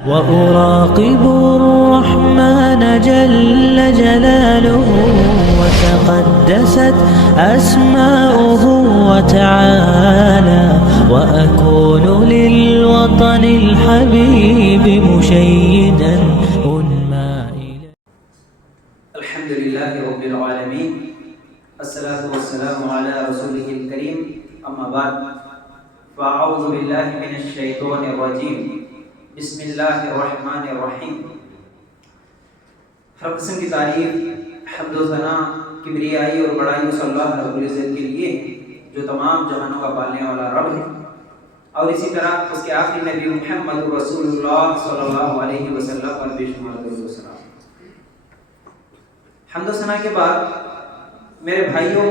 وأراقب الرحمن جل جلاله وتقدست أسماؤه وتعالى وأكون للوطن الحبيب مشيدا أنمى إليه. الحمد لله رب العالمين، الصلاة والسلام على رسوله الكريم، أما بعد، فأعوذ بالله من الشيطان الرجيم، بسم اللہ الرحمن الرحیم۔ ہر قسم کی تعریف، حمد و ثنا، کبریائی اور بڑائی اس اللہ رب العزت کے لیے جو تمام جہانوں کا پالنے والا رب ہے، اور اسی طرح اس کے آخری نبی محمد رسول اللہ صلی اللہ علیہ وسلم پر بے شمار درود و سلام۔ حمد و ثنا کے بعد میرے بھائیوں،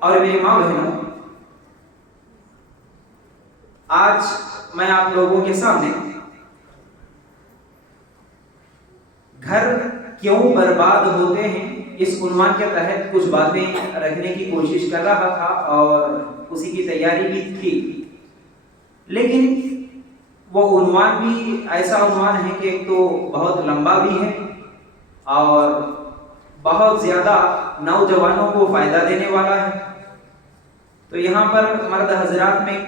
اور میری ماں بہنوں، آج میں آپ لوگوں کے سامنے گھر کیوں برباد ہوتے ہیں اس عنوان کے تحت کچھ باتیں رکھنے کی کوشش کر رہا تھا اور اسی کی تیاری بھی تھی، لیکن وہ عنوان بھی ایسا عنوان ہے کہ ایک تو بہت لمبا بھی ہے اور بہت زیادہ نوجوانوں کو فائدہ دینے والا ہے۔ تو یہاں پر مرد حضرات میں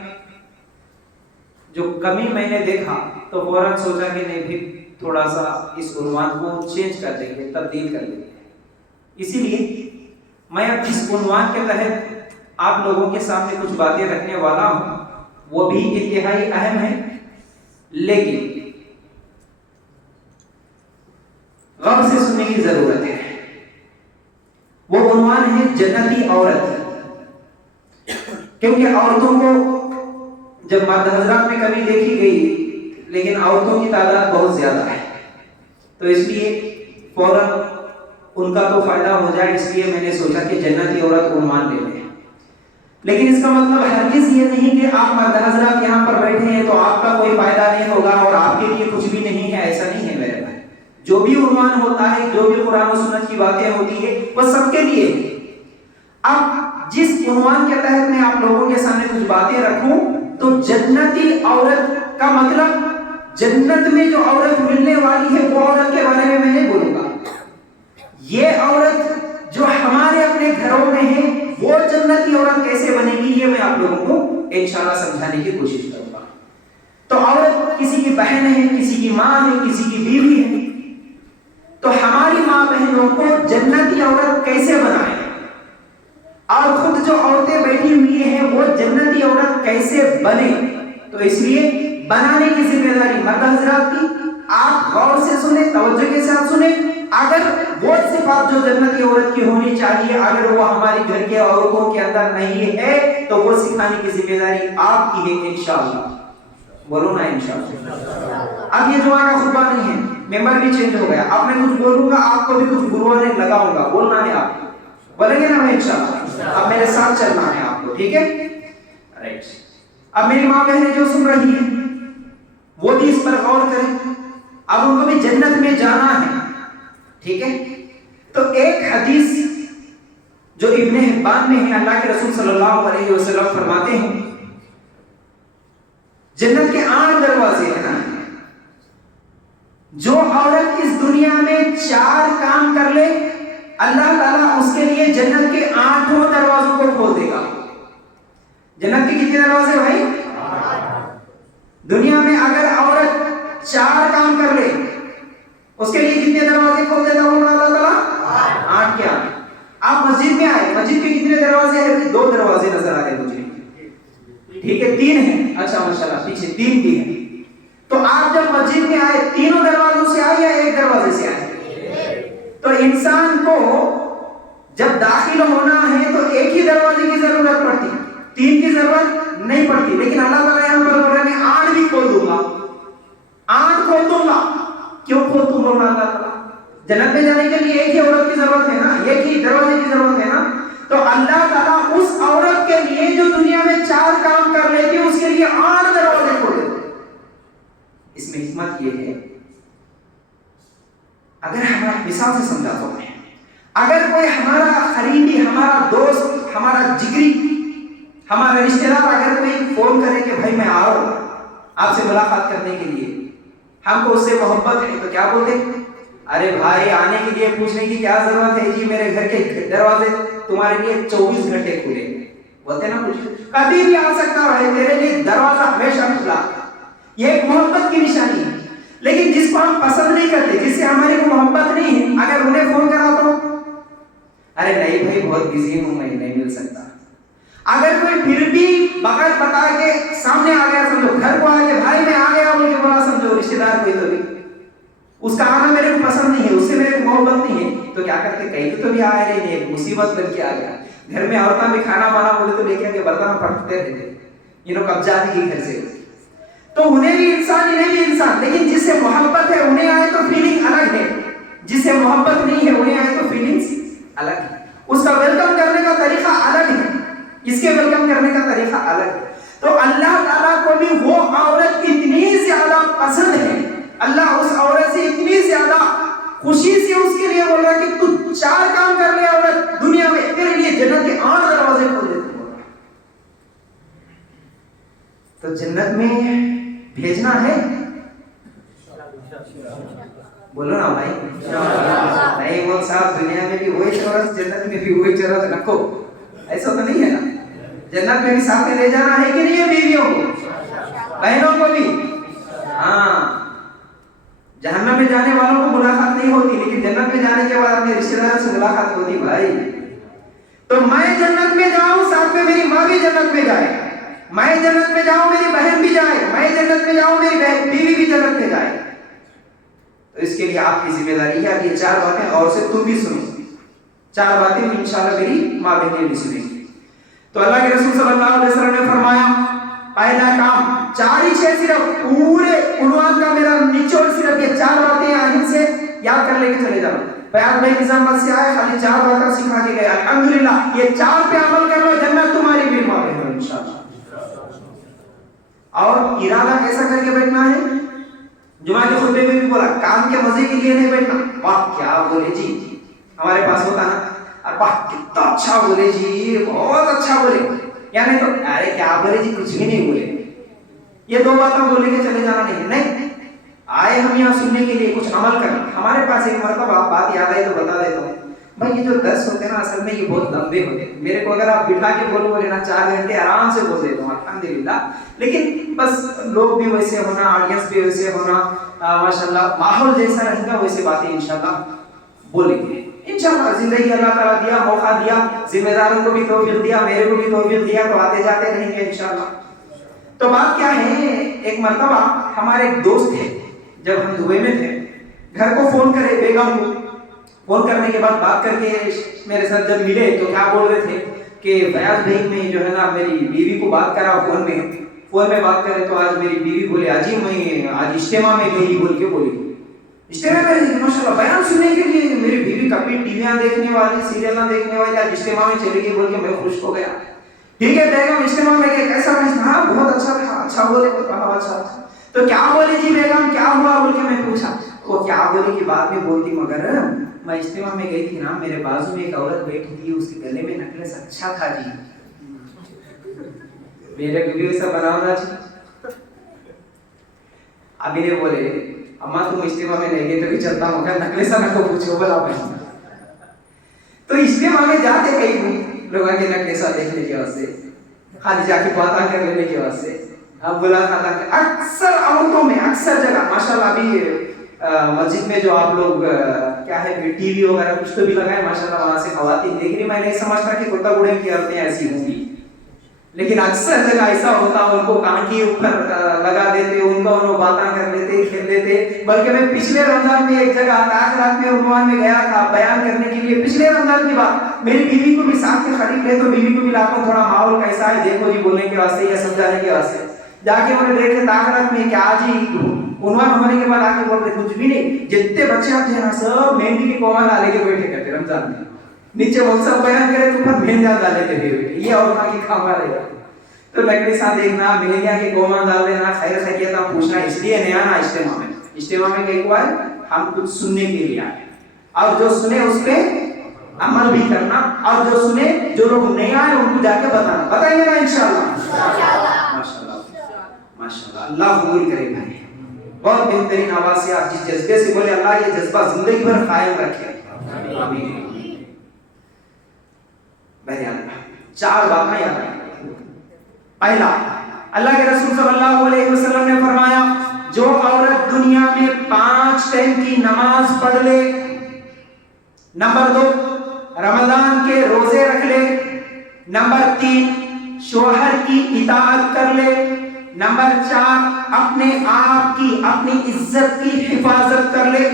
جو کمی میں نے دیکھا تو فوراً سوچا کہ نہیں، بھی تھوڑا سا اس عنوان کو چینج کر دیں گے، تبدیل کر دیں گے۔ اسی لیے میں اب اس عنوان کے تحت آپ لوگوں کے سامنے کچھ باتیں رکھنے والا ہوں، وہ بھی انتہائی اہم ہے، لیکن غور سے سننے کی ضرورت ہے۔ وہ عنوان ہے جنتی عورت، کیونکہ عورتوں کو جب مرد حضرات میں کمی دیکھی گئی، لیکن عورتوں کی تعداد بہت زیادہ ہے، تو اس لیے فوراً ان کا تو فائدہ ہو جائے، اس لیے میں نے سوچا کہ جنتی عورت عنوان لے لیں۔ لیکن اس کا مطلب ہرگز یہ نہیں کہ آپ مرد حضرات یہاں پر بیٹھے ہیں تو آپ کا کوئی فائدہ نہیں ہوگا اور آپ کے لیے کچھ بھی نہیں ہے، ایسا نہیں ہے میرے بھائی۔ جو بھی عنوان ہوتا ہے، جو بھی قرآن و سنت کی باتیں ہوتی ہے، وہ سب کے لیے ہے۔ اب جس عنوان کے تحت میں آپ لوگوں کے سامنے کچھ باتیں رکھوں تو جنتی عورت کا مطلب جنت میں جو عورت ملنے والی ہے وہ عورت کے بارے میں نہیں بولوں گا۔ یہ عورت جو ہمارے اپنے گھروں میں ہے وہ جنتی عورت کیسے بنے گی، یہ میں آپ لوگوں کو انشاءاللہ سمجھانے کی کوشش کروں گا۔ تو عورت کسی کی بہن ہے، کسی کی ماں ہے، کسی کی بیوی ہے، تو ہماری ماں بہنوں کو جنتی عورت کیسے بنائے، اور خود جو عورتیں بیٹھی ہوئی ہیں وہ جنتی عورت کیسے بنے، تو اس لیے بنانے کی ذمہ داری مرد حضرات کی۔ آپ غور سے سنیں، توجہ کے ساتھ سنیں۔ اگر وہ صفات جو جنتی عورت کی ہونی چاہیے اگر وہ ہماری گھر کے عورتوں کے اندر نہیں ہے تو وہ سکھانے کی ذمہ داری آپ کی ہے انشاءاللہ۔ بولو نا انشاءاللہ۔ اب یہ دعا کا خطبہ نہیں ہے، ممبر بھی چینج ہو گیا، اب میں کچھ بولوں گا، آپ کو بھی کچھ گرونے لگاؤں گا، بولنا ہے آپ بولیں گے نا میں انشاءاللہ۔ اب میرے ساتھ چلنا ہے آپ کو، ٹھیک ہے؟ رائٹ۔ اب میری ماں بہنیں جو سن رہی ہیں وہ بھی اس پر غور کریں، اب ان کو بھی جنت میں جانا ہے، ٹھیک ہے؟ تو ایک حدیث جو ابن حبان میں ہے، اللہ کے رسول صلی اللہ علیہ وسلم فرماتے ہیں جنت کے 8 دروازے ہیں نا، جو عورت اس دنیا میں 4 کام کر لے اللہ تعالیٰ اس کے لیے جنت کے 8 دروازوں کو کھول دے گا۔ جنت کے کتنے دروازے بھائی؟ دنیا میں اگر عورت 4 کام کر لے اس کے لیے کتنے دروازے کھول دیتا وہ اللہ تعالیٰ؟ 8 کے 8۔ آپ مسجد میں آئے، مسجد کے کتنے دروازے ہیں؟ 2 دروازے نظر آ رہے مجھے، ٹھیک ہے؟ 3 ہیں، اچھا ماشاءاللہ، پیچھے 3 بھی ہیں۔ تو آپ جب مسجد میں آئے تینوں دروازوں سے آئے یا ایک دروازے سے آئے؟ تو انسان کو جب داخل ہونا ہے تو ایک ہی دروازے کی ضرورت پڑتی، 3 کی ضرورت نہیں پڑتی، لیکن اللہ تعالیٰ یہاں پر بول رہے ہیں 8 بھی کھول دوں گا، 8 کھول دوں گا۔ کیوں کھول دوں گا اللہ تعالیٰ؟ جنت میں جانے کے لیے ایک ہی عورت کی ضرورت ہے نا، ایک ہی دروازے کی ضرورت ہے نا، تو اللہ تعالیٰ اس عورت کے لیے جو دنیا میں 4 کام کر لیتی ہے اس کے لیے 8 دروازے کھول دیتے۔ اس میں حکمت یہ ہے، اگر ہمارا مثال سے سمجھاتا ہوں، اگر کوئی ہمارا خرید ہمارا جگری ہمارا رشتہ دار اگر کوئی فون کرے کہ بھائی میں آ رہا ہوں آپ سے ملاقات کرنے کے لیے، ہم کو اس سے محبت ہے، تو کیا بولتے؟ ارے بھائی آنے کے لیے پوچھنے کی کیا ضرورت ہے جی، میرے گھر کے دروازے تمہارے لیے 24 گھنٹے کھلے بولتے نا، کبھی بھی آ سکتا ہے، تیرے لیے دروازہ ہمیشہ کھلا۔ یہ ایک محبت کی نشانی ہے۔ لیکن جس کو ہم پسند نہیں کرتے، جس سے ہماری کو محبت نہیں ہے، اگر انہیں فون کرا تو ارے نہیں بھائی بہت بزی ہوں، میں نہیں مل سکتا۔ اگر کوئی پھر بھی بغیر بتا کے سامنے آ گیا، سمجھو گھر کو آ کے بھائی میں آ گیا بول کے بولا، سمجھو رشتے دار کوئی تو بھی اس کا آنا میرے کو پسند نہیں ہے، اس سے میرے کو محبت نہیں ہے، تو کیا کرتے؟ کہیں تو بھی آئے رہے، ایک مصیبت بن کے آ گیا۔ گھر میں عورتیں بھی کھانا بنا بولے تو لے کے آگے برتن پٹکتے رہتے، قبضہ کی گھر سے، تو انہیں بھی انسان، انہیں بھی انسان۔ لیکن جس سے محبت ہے انہیں آئے تو فیلنگ الگ ہے، جس سے محبت نہیں ہے انہیں آئے تو فیلنگز الگ ہے، اس کا ویلکم کرنے کا طریقہ الگ ہے، اس کے ویلکم کرنے کا طریقہ الگ ہے۔ تو اللہ تعالیٰ کو بھی وہ عورت اتنی زیادہ پسند ہے، اللہ اس عورت سے اتنی زیادہ خوشی سے اس کے لیے بول رہا ہے کہ تو 4 کام کر لے عورت دنیا میں، تیرے لیے جنت کے 8 دروازے کھول دیتے ہیں۔ تو جنت میں بھیجنا ہے، بولو نا بھائی، نہیں وہ صاحب دنیا میں بھی وہی چورس، جنت میں بھی وہی چورس رکھو، ایسا تو نہیں ہے نا؟ جنت میں بھی ساتھ میں لے جانا ہے کہ نہیں ہے بیویوں کو، بہنوں کو بھی؟ ہاں، جہنم میں جانے والوں کو ملاقات نہیں ہوتی، لیکن جنت میں جانے کے بعد اپنے رشتہ داروں سے ملاقات ہوتی بھائی۔ تو میں جنت میں جاؤں، ساتھ میں میری ماں بھی جنت میں جائے، میں جنت میں جاؤں میری بہن بھی جائے، میں جنت میں جاؤں میری بیوی بھی جنت میں جائے، تو اس کے لیے آپ کی ذمہ داری ہے یہ 4 باتیں اور سے تم بھی سنو، 4 باتیں انشاءاللہ میری ماں بہنیں بھی سنیں گی۔ تو اللہ کے رسول صلی اللہ علیہ وسلم نے فرمایا پہلا کام 4 ہی ہے، صرف پورے عنوان کا میرا نچوڑ صرف یہ 4 باتیں آئیں سے یاد کر لے کے چلے جاؤ۔ بیان بھائی نظام بس سے آئے، خالی 4 باتیں سکھا کے گئے، الحمدللہ یہ 4 پہ عمل کر لو، جنت تمہاری بھی ماں بہن انشاءاللہ۔ اور ارادہ کیسا کر کے بیٹھنا ہے؟ جمعہ کے خطبے میں بھی بولا، کام کے مزے کے لیے نہیں بیٹھنا، واہ کیا بولے جی، ہمارے پاس ہوتا نا، واہ کتنا اچھا بولے جی، بہت اچھا بولے، یعنی تو ارے کیا بولے جی، کچھ بھی نہیں بولے، یہ 2 باتیں بولے کے چلے جانا نہیں، آئے ہم یہاں سننے کے لیے کچھ عمل کرنا۔ ہمارے پاس ایک مرتبہ بات یاد آئی تو بتا دیتا ہوں بھائی، یہ جو درس ہوتے ہیں نا اصل میں یہ بہت لمبے ہوتے ہیں، میرے کو اگر آپ بٹھا کے بولے نا 4 گھنٹے آرام سے بول دیتا ہوں الحمدللہ، لیکن بس لوگ بھی ویسے ہونا، آڈینس بھی ویسے ہونا، ماشاءاللہ ماحول جیسا رہے گا ویسے باتیں انشاءاللہ بولیں گے انشاءاللہ۔ زندگی اللہ تعالیٰ دیا، موقع دیا، ذمہ داروں کو بھی توفیق دیا، میرے کو بھی توفیق دیا، تو آتے جاتے رہیں گے انشاءاللہ۔ تو بات کیا ہے، ایک مرتبہ ہمارے ایک دوست تھے، جب ہم دبئی میں تھے، گھر کو فون کرے، بیگم کو فون کرنے کے بعد بات کر کے میرے ساتھ جب ملے تو کیا بول رہے تھے کہ فیاض بھائی میں جو ہے نا میری بیوی کو بات کرا فون میں بات کرے تو آج میری بیوی بولے آجی میں آج اجتماع میں گئی بول کے بولی، اجتماع میں ماشاءاللہ بیان سننے کے لیے، میری بیوی کبھی ٹی ویاں دیکھنے والی، سیریلاں دیکھنے والی، آج اجتماع میں چلی گئی بول کے میں خوش ہو گیا۔ ٹھیک ہے بیگم اجتماع میں گئے، کیسا محسوس؟ ہاں بہت اچھا تھا، اچھا بولے، کہا اچھا تو کیا بولے جی بیگم کیا ہوا بول کے میں پوچھا، وہ کیا بولے کہ بعد میں بولتی مگر میں اجتماع میں گئی تھی نا، میرے بازو میں ایک عورت بیٹھی تھی، اس کے گلے میں نکلس اچھا تھا جی، میرے کو بھی ایسا بنانا جی۔ ابھی نے بولے اما تم اجتماع میں نہیں گئے تو بھی چلتا مگر نکلسا نہ کو پوچھو بلا بھائی، تو اجتماع میں جاتے کئی لوگوں کے نکلسا دیکھنے کی وجہ سے، خالی جا کے باتاں کر لینے کی وجہ سے، اب بلا تھا اکثر عورتوں میں اکثر جگہ ماشاءاللہ ابھی مسجد میں جو آپ لوگ کیا ہے ٹی وی وغیرہ کچھ تو بھی لگائے ماشاءاللہ، وہاں سے خواتین دیکھ رہی، میں نہیں سمجھتا کہ کتا گڑے کی عورتیں ایسی ہوں گی، لیکن اکثر جگہ ایسا ہوتا، ان کو کان کے اوپر لگا دیتے، ان کو انہوں باتاں کر لیتے، کھیل لیتے۔ بلکہ میں پچھلے رمضان میں ایک جگہ تاخرات میں عنوان میں گیا تھا بیان کرنے کے لیے، پچھلے رمضان کی بات، میری بیوی کو بھی ساتھ میں خرید لے تو بیوی کو بھی لاتا تھوڑا ماحول کیسا ہے دیکھو جی بولنے کے واسطے یا سمجھانے کے واسطے، جا کے انہوں نے دیکھے تاخرات میں کیا جی عنوان ہونے کے بعد آگے بول رہے کچھ بھی نہیں، جتنے بچے آتے ہیں نا سب مہندی کے کوما ڈالے کے بیٹھے کرتے رمضان میں، نیچے منصب بیان کرے تو اوپر مہندیاں ڈالے کے بیٹھے، یہ عورتوں کی کام رہے گا۔ تو لکڑی ساتھ دیکھنا، مہندیاں کے کوما ڈال دینا، خیر خیریت پوچھنا، اس لیے نہیں آنا اجتماع میں کہیں کو آئے ہم کچھ سننے کے لیے آئے، اور جو سنے اس پہ عمل بھی کرنا، اور جو سنے، جو لوگ نہیں آئے ان کو جا کے بتانا، بتائیں گے نا انشاءاللہ؟ ماشاءاللہ ماشاءاللہ، اللہ قبول کرے بھائی۔ بہت بہترین آواز سے آپ جس جذبے سے بولے، اللہ یہ جذبہ زندگی بھر قائم رکھے، آمین۔ بہرحال 4 باتیں یاد رکھیں۔ پہلا، اللہ کے رسول صلی اللہ علیہ وسلم نے فرمایا جو عورت دنیا میں 5 ٹائم کی نماز پڑھ لے، نمبر 2 رمضان کے روزے رکھ لے، نمبر 3 شوہر کی اطاعت کر لے، نمبر 4 اپنے آپ کی، اپنی عزت کی حفاظت کر لے،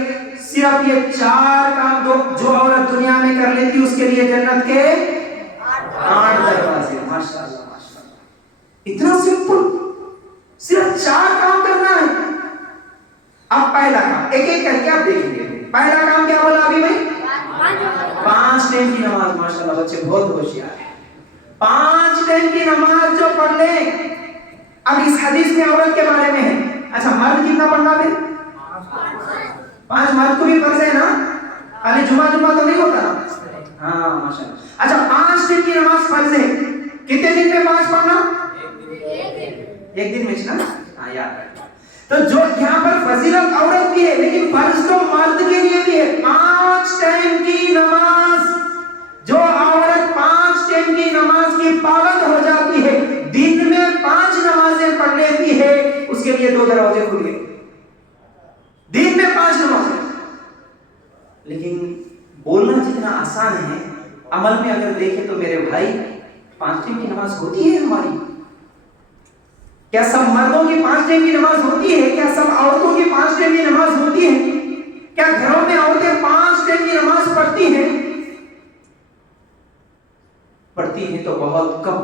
صرف یہ 4 کام جو عورت دنیا میں کر لیتی اس کے لیے جنت کے 8 دروازے۔ ماشاءاللہ ماشاءاللہ، اتنا سمپل، صرف 4 کام کرنا ہے۔ اب پہلا کام ایک ایک کر کے آپ دیکھیں گے۔ پہلا کام کیا بولا ابھی میں؟ 5 ٹائم کی نماز۔ ماشاءاللہ بچے بہت ہوشیار ہیں۔ 5 ٹائم کی نماز جو پڑھ لیں۔ اب اس حدیث میں عورت کے بارے میں ہے، اچھا مرد کتنا پڑھنا ہے؟ 5 مرد کو بھی فرض ہے نا، خالی جمعہ تو نہیں ہوتا نا؟ ہاں ماشاءاللہ۔ اچھا 5 ٹائم کی نماز فرض ہے، کتنے دن میں 5 پڑھنا؟ ایک دن میں نا، ہاں یاد رکھنا۔ تو جو یہاں پر فضیلت عورت کی ہے لیکن فرض تو مرد کے لیے بھی ہے۔ 5 ٹائم کی نماز، جو عورت 5 ٹائم کی نماز کی پابند ہو جاتی ہے، دن میں 5 نمازیں پڑھ لیتی ہے، اس کے لیے 2 دروازے کھل گئے، دن میں 5 نمازیں۔ لیکن بولنا جتنا آسان ہے، عمل میں اگر دیکھیں تو میرے بھائی 5 ٹائم کی نماز ہوتی ہے ہماری؟ کیا سب مردوں کی 5 ٹائم کی نماز ہوتی ہے؟ کیا سب عورتوں کی 5 ٹائم کی نماز ہوتی ہے؟ کیا گھروں میں عورتیں 5 ٹائم کی نماز پڑھتی ہیں؟ پڑھتی ہیں تو بہت کم،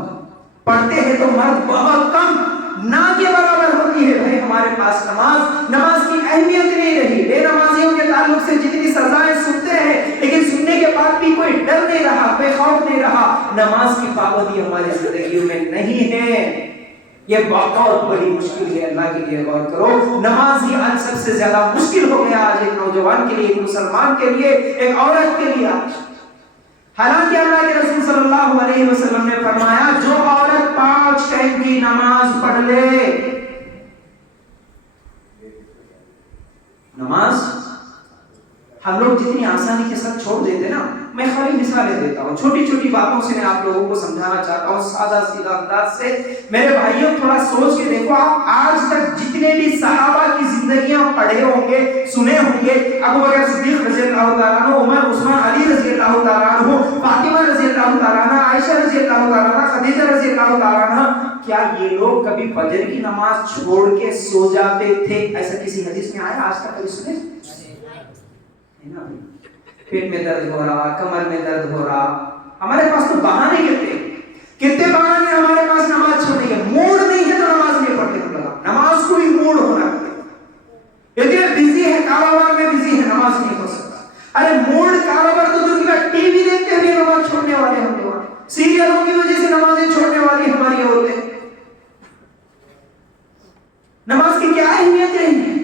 پڑھتے ہیں تو مرد بہت کم، نہ کے برابر ہوتی ہے۔ بھائی ہمارے پاس نماز کی اہمیت نہیں رہی۔ بے نمازیوں کے تعلق سے جتنی سزائیں سنتے ہیں لیکن سننے کے بعد بھی کوئی ڈر نہیں رہا، بے خوف نہیں رہا۔ نماز کی پابندی ہماری زندگیوں میں نہیں ہے، یہ بہت بڑی مشکل ہے۔ اللہ کے لیے غور کرو، نماز ہی آج سب سے زیادہ مشکل ہو گیا، آج ایک نوجوان کے لیے، ایک مسلمان کے لیے، ایک عورت کے لیے آج۔ حالانکہ اللہ کے رسول صلی اللہ علیہ وسلم نے فرمایا جو عورت 5 ٹائم کی نماز پڑھ لے، نماز ہم لوگ جتنی آسانی کے ساتھ چھوڑ دیتے نا، میں خالی مثالیں دیتا ہوں، چھوٹی چھوٹی باتوں سے میں آپ لوگوں کو سمجھانا چاہتا ہوں سادہ سیدھا انداز سے۔ میرے بھائیوں تھوڑا سوچ کے دیکھو، آپ آج تک جتنے بھی صحابہ کی زندگیاں پڑھے ہوں گے، سنے ہوں گے، ابو بکر صدیق رضی اللہ تعالیٰ عنہ، عمر عثمان علی رضی اللہ تعالیٰ عنہ، فاطمہ رضی اللہ تعالیٰ عنہ، عائشہ رضی اللہ تعالیٰ عنہ، خدیجہ رضی اللہ تعالیٰ عنہ، کیا یہ لوگ کبھی فجر کی نماز چھوڑ کے سو جاتے تھے؟ ایسا کسی حدیث میں آیا آج تک کبھی سنے؟ پیٹ میں درد ہو رہا، کمر میں درد ہو رہا، ہمارے پاس تو بہانے کتنے بہانے ہمارے پاس نماز چھوڑنے کے۔ موڈ نہیں ہے تو نماز نہیں پڑھتے ہم لوگ، نماز کو بھی موڈ ہونا چاہیے۔ اتنے بزی ہے، کاروبار میں بزی ہے، نماز نہیں ہو سکتا۔ ارے موڈ کاروبار تو دنیا ٹی وی دیکھتے ہوئے نماز چھوڑنے والے ہم لوگ، سیریلوں کی وجہ سے نمازیں چھوڑنے والی ہماری عورتیں۔ نماز کی کیا اہمیت رہی؟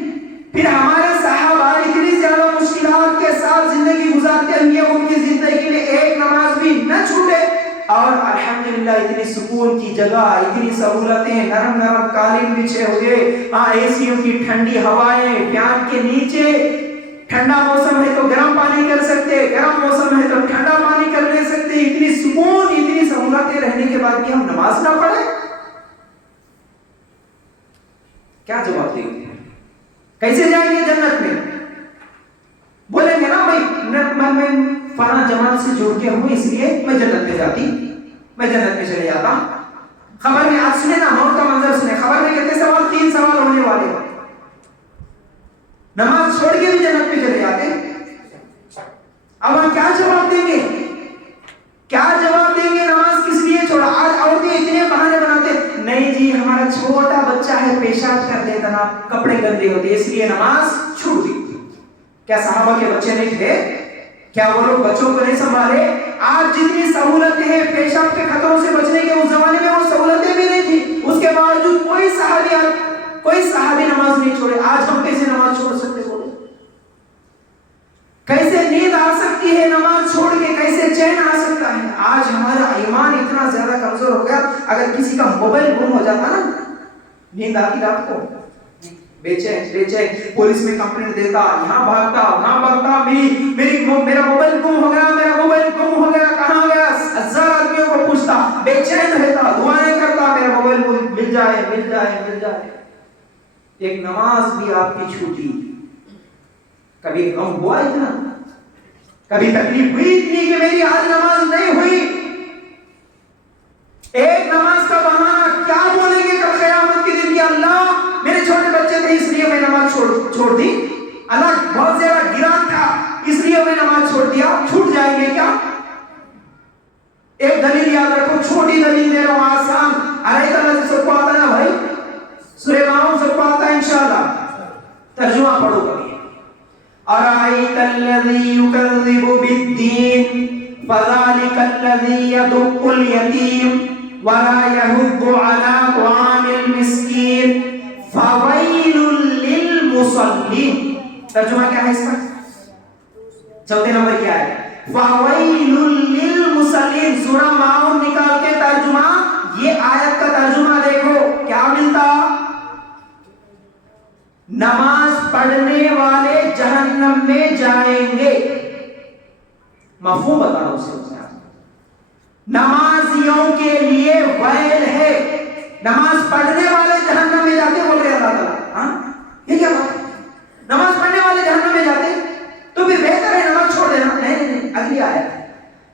پھر ہمارے صحابہ اتنی زیادہ مشکلات کے ساتھ زندگی گزارتے ہوئے ان کی زندگی میں ایک نماز بھی نہ چھوٹے، اور الحمدللہ اتنی سکون کی جگہ، اتنی سہولتیں، نرم نرم قالین بچھے ہوئے، اے سیوں کی ٹھنڈی ہوائیں، فین کے نیچے، ٹھنڈا موسم ہے تو گرم پانی کر سکتے، گرم موسم ہے تو ٹھنڈا پانی کر لے سکتے، اتنی سکون، اتنی سہولتیں رہنے کے بعد بھی ہم نماز نہ پڑھیں؟ کیا جواب دیں گے؟ کیسے جائیں گے جنت میں؟ بولیں گے نا بھائی میں فلاں جماعت سے جڑ کے ہوں اس لیے میں جنت میں جاتی، میں جنت میں چلے جاتا۔ خبر میں آج سنے نا، موت کا منظر سنے، خبر میں کتنے سوال؟ 3 سوال ہونے والے، نماز چھوڑ کے بھی جنت میں چلے جاتے۔ اب ہم کیا جواب دیں گے؟ کیا جواب دیں گے؟ نماز کس لیے چھوڑا؟ آج عورتیں اتنے بہانے بناتے، نہیں جی ہمارا چھوٹا بچہ ہے، پیشاب کر دیتا نا، کپڑے گندے ہوتے اس لیے نماز چھوڑ دی۔ کیا صحابہ کے بچے نہیں تھے؟ کیا وہ لوگ بچوں کو نہیں سنبھالے؟ آج جتنی سہولتیں ہیں پیشاب کے خطروں سے بچنے کے، اس زمانے میں وہ سہولتیں بھی نہیں تھی، اس کے باوجود کوئی صحابی نماز نہیں چھوڑے۔ آج ہم کیسے نماز چھوڑ سکتے؟ بولے کیسے نیند آ سکتی ہے نماز چھوڑ کے؟ کیسے آج ہمارا ایمان اتنا زیادہ کمزور ہو گیا، اگر کسی کا موبائل گم ہو جاتا نا، نیند آتی رات کو، بے چین پولیس میں کمپلینٹ دیتا، یہاں بھاگتا وہاں بھاگتا، میرا موبائل گم ہو گیا، کہاں گیا، 1000 آدمیوں کو پوچھتا، بے چین رہتا، دعائیں کرتا، میرا موبائل مل جائے۔ ایک نماز بھی آپ کی چھوٹی، کبھی غم ہوا اتنا، کبھی تکلیف ہوئی اتنی کہ میری آج نماز نہیں ہوئی؟ ایک نماز کا بہانہ کیا بولیں گے کل قیامت کے دن کہ اللہ میرے چھوٹے بچے تھے اس لیے میں نماز چھوڑ دی، اللہ بہت زیادہ گران تھا اس لیے میں نماز چھوڑ دیا، چھوٹ جائیں گے کیا؟ ایک دلیل یاد رکھو، چھوٹی دلیل دے رہا ہوں، آسان، ارے اللہ سے سب کو آتا ہے نا بھائی، سورہ ماؤن سب کو آتا ہے انشاءاللہ، ترجمہ پڑھو کبھی۔ أرأيت الذي يكذب بالدين فذلك الذي يدق اليتيم ولا يحض على طعام المسكين فويل للمصلين۔ ترجمہ کیا ہے اس کا؟ چوتھے نمبر کیا ہے؟ فویل للمصلین۔ سورہ ماؤن نکال کے ترجمہ، یہ آیت کا ترجمہ دیکھو کیا ملتا؟ نماز پڑھنے والے جہنم میں جائیں گے۔ مفہوم بتا رہا ہوں اسے، نمازیوں کے لیے ویل ہے، نماز پڑھنے والے جہنم میں جاتے، بول رہے اللہ تعالیٰ، ہاں یہ کیا بات ہے؟ نماز پڑھنے والے جہنم میں جاتے تو پھر بہتر ہے نماز چھوڑ دینا۔ نہیں، اگلی آیت،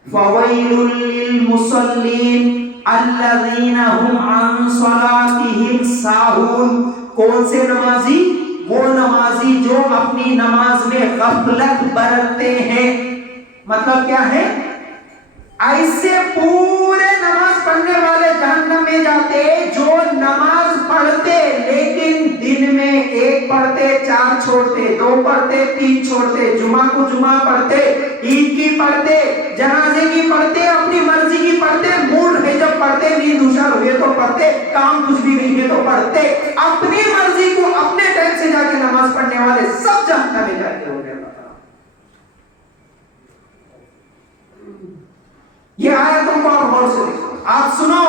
فویل للمصلین الذین هم عن صلاتهم ساہون۔ کون سے نمازی؟ وہ نمازی جو اپنی نماز میں غفلت برتتے ہیں۔ مطلب کیا ہے؟ ایسے پورے نماز پڑھنے والے جہنم میں جاتے جو نماز پڑھتے لیکن دن میں ایک پڑھتے 4 چھوڑتے، 2 پڑھتے 3 چھوڑتے، جمعہ کو جمعہ پڑھتے، عید کی پڑھتے، جنازے کی پڑھتے، اپنی مرضی کی پڑھتے، موڈ ہے جب پڑھتے، نیند ہوشیار ہوئے تو پڑھتے، کام کچھ بھی نہیں ہے تو پڑھتے، اپنی مرضی کو اپنے ٹائم سے جا کے نماز پڑھنے والے سب جہنم میں جاتے ہو گئے۔ یہ آیتوں کو آپ غور سے دیکھو، آپ سنو،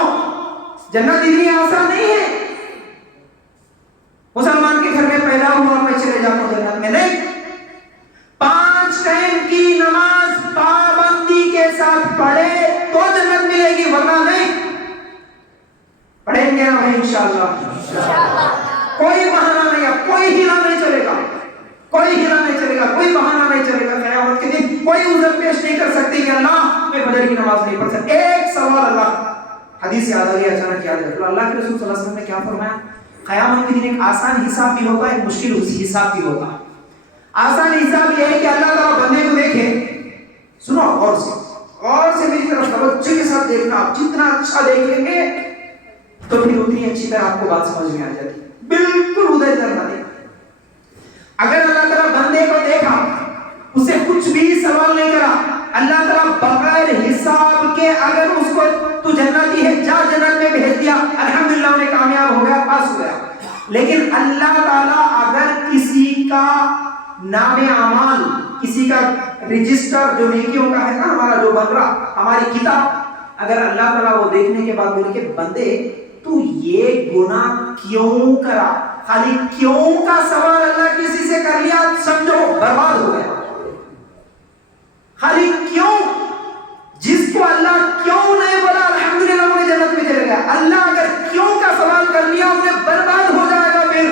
جنت اتنی آسان نہیں ہے مسلمان کے گھر میں پیدا ہوا میں چلے جاتا ہوں جنت میں، نہیں۔ 5 ٹائم کی نماز پابندی کے ساتھ پڑھے تو جنت ملے گی، ورنہ نہیں۔ پڑھیں گے نا بھائی انشاءاللہ، کوئی بہانہ نہیں، اب کوئی ہیلا نہیں چلے گا، کوئی بہانہ نہیں چلے گا۔ قیامت کے دن کوئی عذر پیش نہیں کر سکتی کہ اللہ میں فجر کی نماز نہیں پڑھ سکتا۔ ایک سوال، اللہ حدیث یاد آ گئی، اچانک یاد ہے، اللہ کے رسول صلی اللہ علیہ وسلم نے کیا فرمایا؟ قیامت کے دن ایک آسان حساب بھی ہوگا، ایک مشکل حساب بھی ہوگا۔ آسان حساب یہ ہے کہ اللہ تعالیٰ بندے کو دیکھے، سنو غور سے میری طرف توجہ کے ساتھ دیکھنا، آپ جتنا اچھا دیکھیں گے تو پھر اتنی اچھی طرح آپ کو بات سمجھ میں آ جاتی، بالکل ادھر ادھر نہ دیکھنا۔ اگر اللہ تعالیٰ بندے کو دیکھا، اسے کچھ بھی سوال نہیں کرا، اللہ تعالیٰ بغیر حساب کے اگر اس کو تو جنتی ہے جا جنت میں بھیج دیا، الحمدللہ انہیں کامیاب ہو گیا، پاس ہو گیا۔ لیکن اللہ تعالیٰ اگر کسی کا نام اعمال، کسی کا رجسٹر جو نیکیوں کا ہے نا، ہمارا جو بن رہا، ہماری کتاب، اگر اللہ تعالیٰ وہ دیکھنے کے بعد بولے کہ بندے تو یہ گناہ کیوں کرا، خالی کیوں کا سوال اللہ کسی سے کر لیا، سمجھو برباد ہو گیا۔ خالی کیوں، جس کو اللہ کیوں نہیں بولا الحمدللہ انہیں جنت میں چلے گیا۔ اللہ اگر کیوں کا سوال کر لیا انہیں برباد ہو جائے گا۔ پھر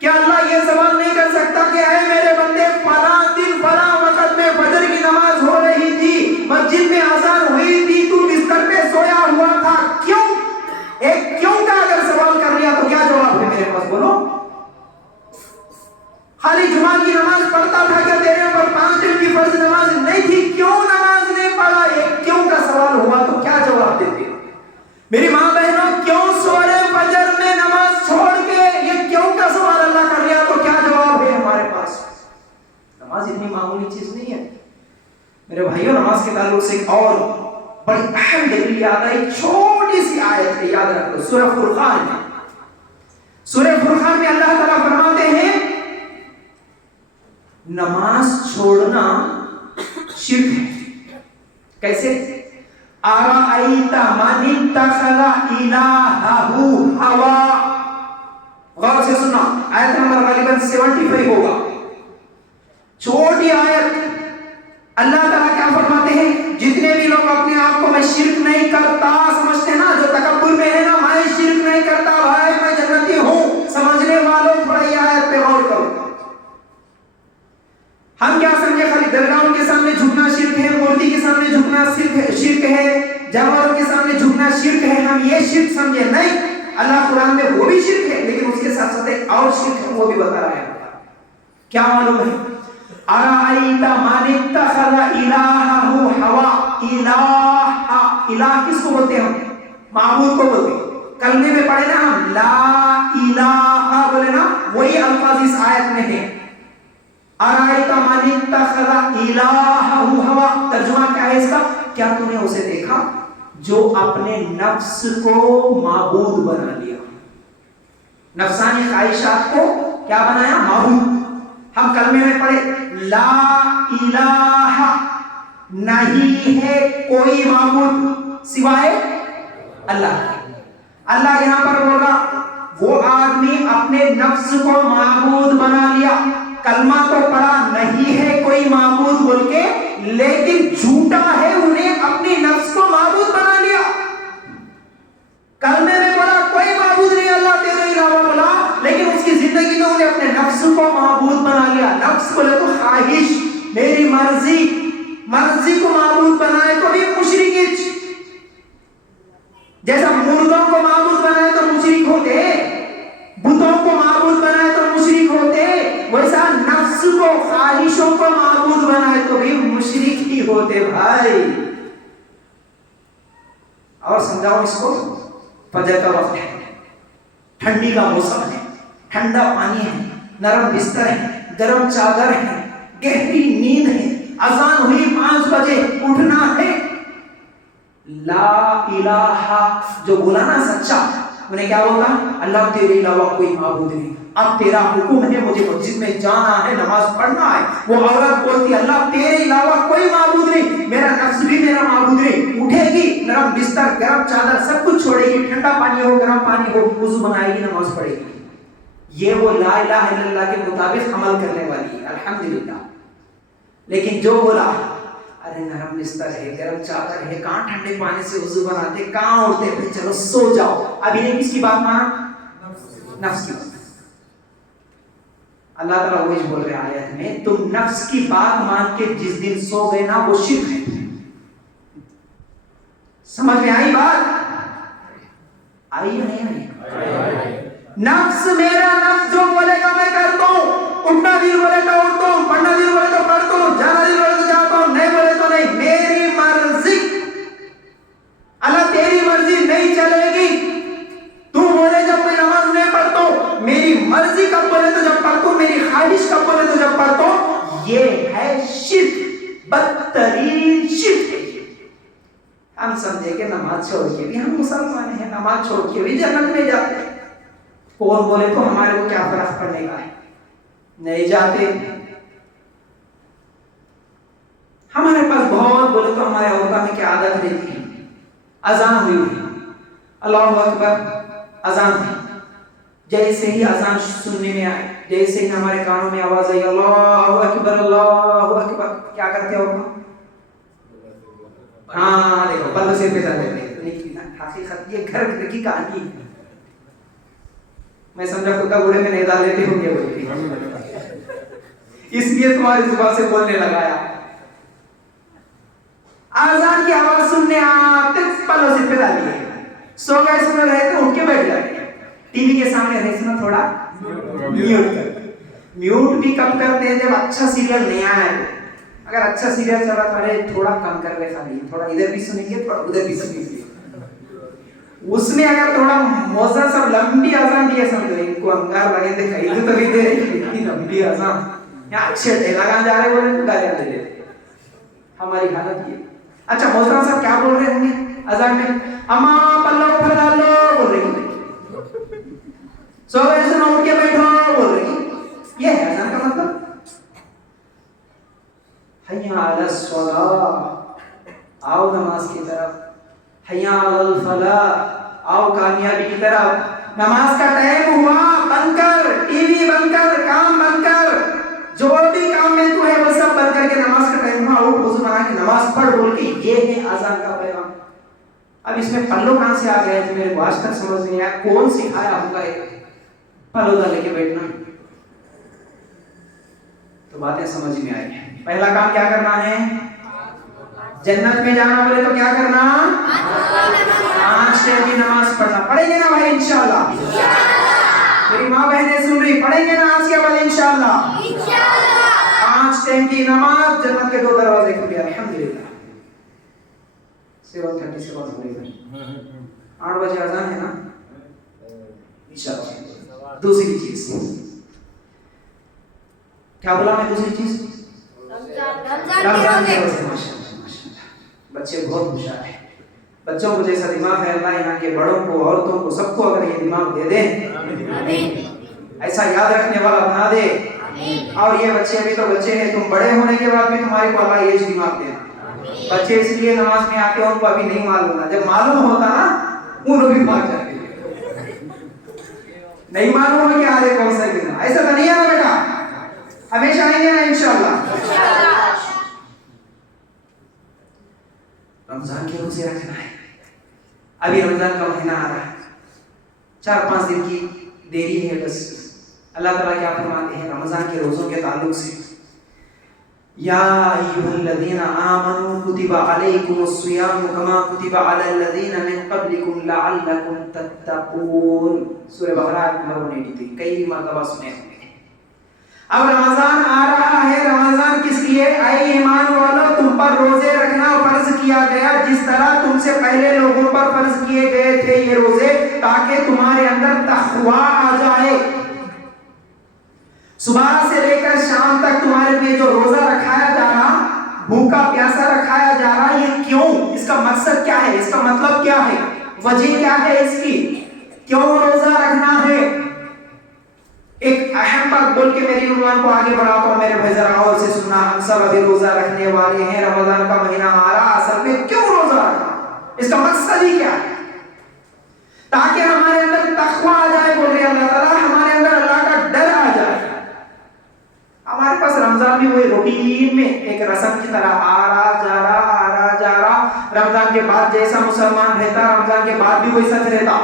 کیا اللہ یہ سوال نہیں کر سکتا کہ اے میرے بندے فلاں دن فلاں وقت میں فجر کی نماز ہو رہی تھی، مسجد میں اذان ہوئی تھی، تو بستر پہ سویا ہوا تھا، کیوں؟ ایک کیوں کا اگر سوال کر لیا تو کیا جواب ہے میرے پاس، بولو؟ خالی جمعہ کی نماز پڑھتا تھا کیا تیرے اوپر 5 دن کی فرض نماز نہیں تھی، کیوں نماز نہیں پڑھا؟ ایک کیوں کا سوال ہوا تو کیا جواب دیتے؟ میری ماں بہنوں، کیوں سورہ فجر میں نماز چھوڑ کے یہ کیوں کا سوال اللہ کر لیا تو کیا جواب ہے ہمارے پاس؟ نماز اتنی معمولی چیز نہیں ہے میرے بھائیوں۔ نماز کے تعلق سے ایک اور بڑی اہم دلیل یاد آئی، چھوٹی سی آیت ہے، یاد رکھو، سورہ فرقان میں۔ سورہ فرقان میں اللہ تعالیٰ فرماتے ہیں نماز چھوڑنا شرک ہے۔ کیسے؟ أرأيت من اتخذ إلهه هوا. غور سے سننا, آیت نمبر غالباً 75 ہوگا, چھوٹی آیت. اللہ تعالیٰ کیا فرماتے ہیں؟ جتنے بھی لوگ اپنے آپ کو میں شرک نہیں کرتا سمجھتے ہیں نا, جو تکبر میں ہے نا, میں شرک نہیں کرتا بھائی میں جنتی ہوں, سمجھنے والوں تھوڑا یہ آیت پہ غور کرو. ہم کیا سمجھے خالی درگاہوں کے سامنے جھکنا شرک ہے, مورتی کے سامنے جھکنا شرک ہے, جانوروں کے سامنے جھکنا شرک ہے, ہم یہ شرک سمجھے؟ نہیں, اللہ قرآن میں وہ بھی شرک ہے, لیکن اس کے ساتھ ساتھ ایک اور شرک ہے وہ بھی بتا رہا ہے. کیا معلوم ہے؟ ارائیت من اتخذ الہہ ہوا. الہ کس کو بولتے ہیں ہم؟ معبود کو بولتے ہیں. کلمے میں پڑھے نا ہم لا الہ بولے نا, وہی الفاظ اس آیت میں ہیں. ارائیت من اتخذ الہہ ہوا, ترجمہ کیا ہے اس کا؟ کیا تم نے اسے دیکھا جو اپنے نفس کو معبود بنا لیا, نفسانی خواہشات کو کیا بنایا؟ معبود. ہم کلمے میں پڑھے لا الہ, نہیں ہے کوئی معبود سوائے اللہ. اللہ یہاں پر بول رہا وہ آدمی اپنے نفس کو معبود بنا لیا. کلمہ تو پڑھا نہیں ہے کوئی معبود بول کے, لیکن جھوٹا ہے, انہیں اپنی نفس کو معبود بنا لیا. کلمے میں بولا کوئی معبود نہیں اللہ تیرے علاوہ بولا, لیکن اس کی زندگی میں انہیں اپنے نفس کو معبود بنا لیا. نفس بولے تو خواہش, میری مرضی کو معبود بنائے تو بھی مشرک. جیسا مردوں کو معبود بنائے تو مشرک ہوتے, بتوں کو معبود بنائے تو مشرک ہوتے, ویسا نفس کو خواہشوں کو معبود بنائے تو بھی مشرک ہی ہوتے بھائی. اور سمجھاؤ اس کو, فجر کا وقت ہے, ٹھنڈی کا موسم ہے, ٹھنڈا پانی ہے, نرم بستر ہے, گرم چادر ہے, گہری نیند ہے, اذان ہوئی 5 بجے, اٹھنا ہے. لا الہ جو بولا نا سچا, انہیں کیا بولتا؟ اللہ تیرے علاوہ کوئی معبود نہیں, اب تیرا حکم ہے مجھے مسجد میں جانا ہے, نماز پڑھنا ہے. وہ عورت بولتی اللہ تیرے علاوہ کوئی معبود نہیں, میرا نفس بھی میرا معبود نہیں. اٹھے گی, نرم بستر, گرم چادر سب کچھ چھوڑے گی, ٹھنڈا پانی ہو گرم پانی ہو, وضو بنائے گی, نماز پڑھے گی. یہ وہ لا الہ الا اللہ کے مطابق عمل کرنے والی ہے, الحمدللہ. لیکن جو بولا ارے نرم بستر ہے, گرم چادر ہے, کہاں ٹھنڈے پانی سے وضو بناتے, کہاں اٹھتے, پھر چلو سو جاؤ. اب انہیں کس کی بات مانا؟ نفس کی بات. اللہ تعالیٰ وہی بول رہے ہیں آیت میں, تم نفس کی بات مان کے جس دن سو گئے نا وہ شرک ہے. سمجھ میں آئی بات؟ آئی نہیں آئی؟ نفس میرا نفس جو بولے گا میں کرتا ہوں, اٹھنا دل بولے تو اٹھتا ہوں, پڑھنا دل بولے تو پڑھتا ہوں, جانا دل بولے تو جاتا ہوں, نہیں بولے تو نہیں. میری مرضی, اللہ تیری مرضی نہیں چلے گی. تو بولے جب میں نماز نہیں پڑھتا ہوں, میری مرضی کب بولے تو جب پڑھتا ہوں, میری خواہش کب بولے تو جب پڑھتا ہوں. یہ ہے شرک, بدترین شرک ہے. ہم سمجھے کہ نماز چھوڑ کے بھی ہم مسلمان ہیں, نماز چھوڑ کے بھی جنت میں جاتے ہیں. کون بولے تو ہمارے کو کیا فرق پڑنے کا ہے, نہیں جاتے. ہمارے پاس بہت بولے تو ہمارے عورتوں میں کیا عادت رہتی ہے, اذان ہوئی اللہ اکبر, اذان ہوئی, جیسے ہی اذان سننے میں آئے, جیسے ہی ہمارے کانوں میں آواز آئی اللہ اکبر اللہ اکبر, کیا کرتے ہو؟ ہاں دیکھو پلو سے پہ کر دیتے. حقیقت یہ گھر کی کہانی ہے. میں سمجھا کتا گوڑے میں نہیں ڈال لیتے ہوں گے بولتی, اس لیے تمہاری زبان سے بولنے لگایا. آزان کی آواز سننے آتے پلو سے پہ ڈالیے, سو گئے سن رہے تو اٹھ کے بیٹھ جاتے. ٹی وی کے سامنے رہے سنا تھوڑا میوٹ کر, میوٹ بھی کم کرتے ہیں جب اچھا سیریل نہیں آیا ہے. اگر اچھا سیریل چل رہا تھا تھوڑا کم کر کے خالی, تھوڑا ادھر بھی سنیں گے, تھوڑا ادھر بھی سنیں گے. اس میں اگر تھوڑا موزن سب لمبی آزان دی ہے, سمجھو ان کو انگار لگے تھے خرید تو بھی دے اتنی لمبی آزان, یہاں اچھے ڈھیلا گاں جا رہے بولے تو گالیاں دے دیتے. ہماری حالت یہ. اچھا موزن صاحب کیا بول رہے ہوں گے آزان میں؟ اما پلو پر ڈالو بول رہے ہیں, سو ایسے نہ اٹھ کے بیٹھو بول رہے ہیں. یہ ہے آزان کا مطلب. حی علی الصلاۃ, آؤ نماز کی طرف. حیا علی الفلاح، آؤ کامیابی کی طرف. نماز کا ٹائم ہوا، بند کر، ٹی وی بند کر، کام بند کر، جو بھی کام میں تو ہے وہ سب بند کر کے نماز کا ٹائم ہوا، اٹھ وضو بنا کے نماز پڑھ بول کے. یہ ہے اذان کا پیغام. اب اس میں پلو کہاں سے آ گئے تھے میرے کو آج تک سمجھ نہیں آیا. کون سکھایا ہوگا پلو لے کے بیٹھنا؟ تو باتیں سمجھ میں آئی ہیں. پہلا کام کیا کرنا ہے؟ جنت میں جانا بولے تو کیا کرنا؟ 5 ٹائم کی نماز پڑھنا. پڑھیں گے نا بھائی انشاءاللہ؟ میری ماں بہنیں سن رہی، پڑھیں گے نا آج کے بعد انشاءاللہ؟ 5 ٹائم کی نماز، جنت کے 2 دروازے کھل گئے الحمدللہ. 7:37 ہو رہی ہے، 8 بجے اذان ہے نا انشاءاللہ. دوسری چیز کیا بولا میں؟ دوسری چیز رمضان کے روزے. بچے بہت ہوشیار ہیں. بچوں کو جیسا دماغ ہے اللہ یہاں کے بڑوں کو، عورتوں کو، سب کو اگر یہ دماغ دے دے، ایسا یاد رکھنے والا بنا دے. اور یہ بچے ابھی تو بچے ہیں، تم بڑے ہونے کے بعد بھی تمہارے کو اللہ یہ دماغ دے. بچے اس لیے نماز میں آتے ہیں ان کو ابھی نہیں معلوم ہے. جب معلوم ہوتا نا ان کو بھی بھاگ جاتے. نہیں معلوم ہے کہ آگے کون سا گرنا. ایسا تو نہیں ہے نا بیٹا؟ ہمیشہ آئیں گے نا انشاءاللہ. رمضان کے روزے رکھنا ہے. ابھی رمضان کا مہینہ آ رہا ہے، 4-5 دن کی دیری ہے بس. اللہ تعالیٰ کیا فرماتے ہیں رمضان کے روزوں کے تعلق سے؟ یا ایھا الذین آمنوا کتب علیکم الصیام کما کتب علی الذین من قبلکم لعلکم تتقون. سورہ بقرہ نمبر 183 کئی مرتبہ سنے ہوں گے. اب رمضان آ رہا ہے. رمضان کس لیے؟ اے ایمان والو تم پر روزے رکھنا فرض کیا گیا جس طرح تم سے پہلے لوگوں پر فرض کیے گئے تھے یہ روزے، تاکہ تمہارے اندر تقویٰ آ جائے. صبح سے لے کر شام تک تمہارے لیے جو روزہ رکھایا جا رہا، بھوکا پیاسا رکھایا جا رہا، یہ کیوں؟ اس کا مقصد کیا ہے؟ اس کا مطلب کیا ہے؟ وجہ کیا ہے اس کی؟ کیوں روزہ رکھنا ہے؟ ایک اہم بات بول کے میری عنوان کو آگے بڑھاتا ہوں. میرے بھائی ذرا غور سے سننا. ہم سب ابھی روزہ رکھنے والے ہیں. رمضان کا مہینہ آ رہا، اصل میں کیوں روزہ رکھنا؟ اس کا مقصد ہی کیا ہے؟ تاکہ ہمارے اندر تقویٰ آ جائے. بول رہے اللہ تعالیٰ ہمارے اندر اللہ کا ڈر آ جائے. ہمارے پاس رمضان بھی وہی روٹین میں ایک رسم کی طرح آ رہا جا رہا. رمضان کے بعد جیسا مسلمان رہتا رمضان کے بعد بھی ویسا رہتا.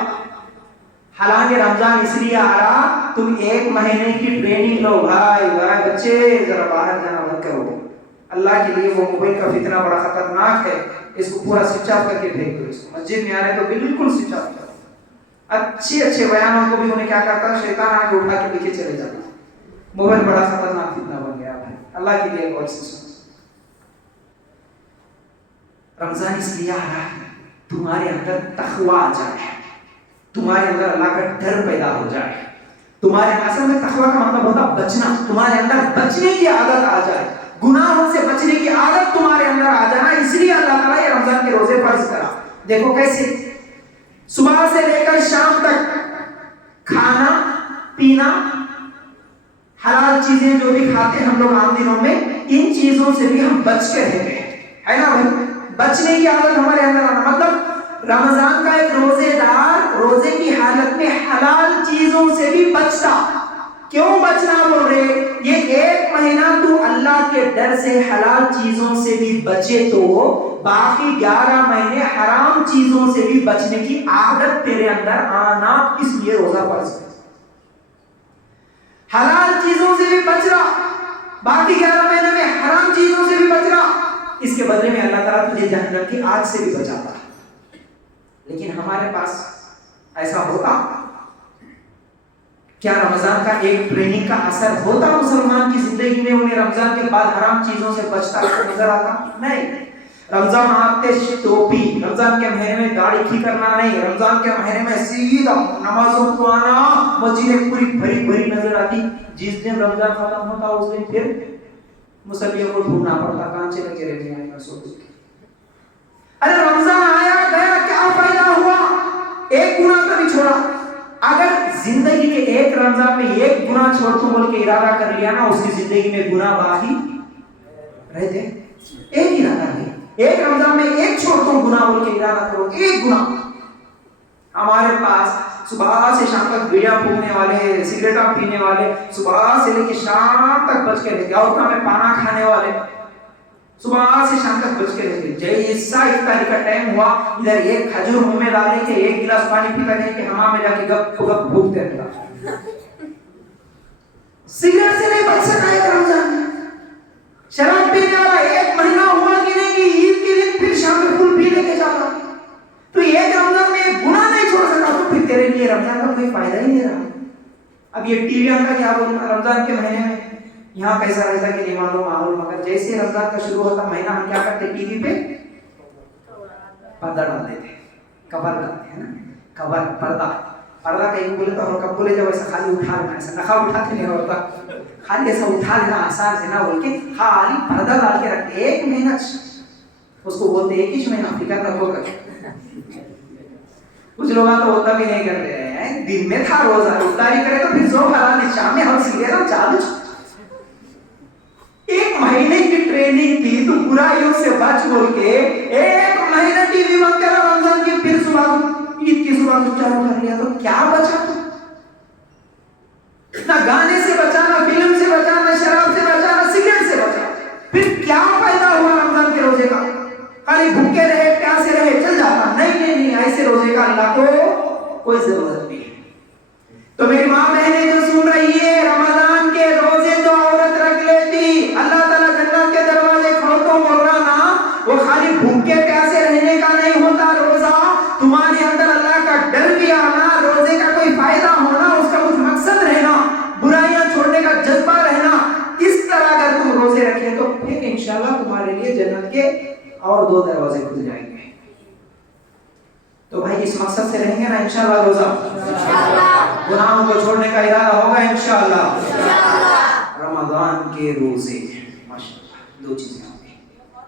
حالانکہ رمضان اس لیے آ رہا تم 1 مہینے کی ٹریننگ لو. بھائی بچے ذرا باہر جانا بند کرو. اللہ کے لیے وہ موبائل کا فتنہ بڑا خطرناک ہے. اس کو پورا سوئچ آف کر کے پھینک دو. اس کو مسجد میں آ رہے تو بالکل سوئچ آف کرو. اچھے بیانوں کو بھی انہیں کیا کرتا شیطان آ کے اٹھا کے پیچھے چلے جاتا. موبائل بڑا خطرناک فتنہ بن گیا ہے. اللہ کے لیے غور سے سنو. رمضان اس لیے آ رہا ہے تمہارے اندر تقویٰ آ جائے، تمہارے اندر اللہ کا ڈر پیدا ہو جائے. تمہارے اصل میں تقویٰ کا مطلب ہوتا بچنا. تمہارے اندر بچنے کی عادت آ جائے، گناہوں سے بچنے کی عادت تمہارے اندر آ جانا. اس لیے اللہ تعالیٰ یہ رمضان کے روزے فرض کرا. دیکھو کیسے صبح سے لے کر شام تک کھانا پینا، حلال چیزیں جو بھی کھاتے ہیں ہم لوگ عام دنوں میں، ان چیزوں سے بھی ہم بچ کے رہتے ہیں، ہے نا بھائی؟ بچنے کی عادت ہمارے اندر آنا. مطلب رمضان کا ایک روزے دار روزے کی حالت میں حلال چیزوں سے بھی بچتا. کیوں بچنا بول رہے؟ یہ 1 مہینہ تو اللہ کے ڈر سے حلال چیزوں سے بھی بچے تو باقی 11 مہینے حرام چیزوں سے بھی بچنے کی عادت تیرے اندر آنا. اس لیے روزہ فرض ہے. حلال چیزوں سے بھی بچ رہا، باقی 11 مہینے میں حرام چیزوں سے بھی بچ رہا. اس کے بدلے میں اللہ تعالیٰ تجھے جہنم کی آگ سے بھی بچاتا. لیکن ہمارے پاس ایسا ہوتا کیا؟ رمضان کا ایک ٹریننگ کا اثر ہوتا مسلمان کی زندگی میں؟ انہیں رمضان کے بعد حرام چیزوں سے بچتا نظر آتا؟ نہیں. رمضان آتے ٹوپی، رمضان کے مہینے میں داڑھی ٹھیک کرنا نہیں، رمضان کے مہینے میں سیدھا نمازوں کو آنا، مسجدیں پوری بھری بھری نظر آتی. جس دن رمضان ختم ہوتا اس دن پھر مصلیوں کو ڈھونڈنا پڑتا کہاں چلے گئے رہے ہیں. ارے رمضان آیا گیا کیا فائدہ ہوا؟ ایک گناہ تو نہیں چھوڑا. اگر زندگی کے ایک رمضان میں ایک گناہ چھوڑ تو بول کے ارادہ کر لیا نا، اس کی زندگی میں گناہ باقی رہتے. ایک ارادہ نہیں. ایک رمضان میں ایک چھوڑ تم گناہ بول کے ارادہ کرو, ایک گناہ. ہمارے پاس صبح سے شام تک بیڑیاں پھونکنے والے, سگریٹاں پینے والے, صبح سے لے کے شام تک بچ کے رہتے, عورتوں میں پانا کھانے والے صبح سے شام تک بچ کے رہتے. جیسا افطاری کا ٹائم ہوا ادھر ایک کھجور منہ میں ڈالیں کہ ایک گلاس پانی پیتا نہیں کہ حمام میں جا کے گپ گپ پھونکتے رہتا. سگریٹ سے نہیں بچ سکا ایک رمضان میں. شراب پینے والا ایک مہینہ ہوا کہ نہیں کہ عید کے دن پھر شام میں پھول پی لے کے جا رہا. تو ایک رمضان میں گناہ نہیں چھوڑ سکا تو پھر تیرے لیے رمضان کا کوئی فائدہ ہی نہیں رہا. اب یہ ٹی وی کا کیا بولنا, رمضان کے مہینے میں یہاں کیسا رہتا کہ نہیں معلوم معمول, مگر جیسے رمضان کا شروع ہوتا مہینہ ہم کیا کرتے, ٹی وی پہ پردہ ڈال دیتے, کور ڈالتے ہیں نا, کور پردہ. پردہ کہیں بولے تو کب بولے جب ایسا خالی اٹھا لینا, ایسا نخا اٹھاتے نہیں ہوتا, خالی ایسا اٹھا لینا آسان ہے نا بول کے خالی پردہ ڈال کے رکھتے. ایک مہینہ اس کو بولتے ایک ہی مہینہ فکر رکھو کر. کچھ لوگ تو ہوتا بھی نہیں کرتے ہیں, دن میں تھا روزہ افطاری کرے تو پھر سو کھا لی, شام میں ہم سیدھے نا چالو. ایک مہینے کی ٹریننگ کی تو برائیوں سے بچ بول کے ایک مہینہ ٹی وی بند کرا رمضان کی, پھر صبح عید کی صبح کو چالو کر لیا, تو کیا بچا؟ تو نہ گانے سے بچا, نہ فلم سے بچا, نہ شراب سے بچا, نہ سگریٹ سے بچا. پھر کیا فائدہ ہوا رمضان کے روزے کا؟ خالی بھوکے رہے پیاسے رہے چل جاتا. نہیں, ایسے روزے کا اللہ کو کوئی ضرورت نہیں. تو میری ماں بہنیں جو سن رہی ہے, رمضان کے روزے جو عورت رکھ لیتی, اللہ تعالیٰ جنت کے دروازے کھولتا بول رہا نا, وہ خالی بھوکے پیاسے رہنے کا نہیں ہوتا روزہ. تمہارے اندر اللہ کا ڈر بھی آنا, روزے کا کوئی فائدہ ہونا, اس کا کچھ مقصد رہنا, برائیاں چھوڑنے کا جذبہ رہنا. اس طرح اگر تم روزے رکھیں تو پھر انشاءاللہ تمہارے لیے جنت کے اور 2 دروازے کھل جائیں گے. تو بھائی اس مقصد سے رہیں گے نا انشاءاللہ روزہ, گناہوں کو چھوڑنے کا ارادہ ہوگا انشاءاللہ. رمضان کے روزے ماشاءاللہ 2 چیزیں ہوں گی.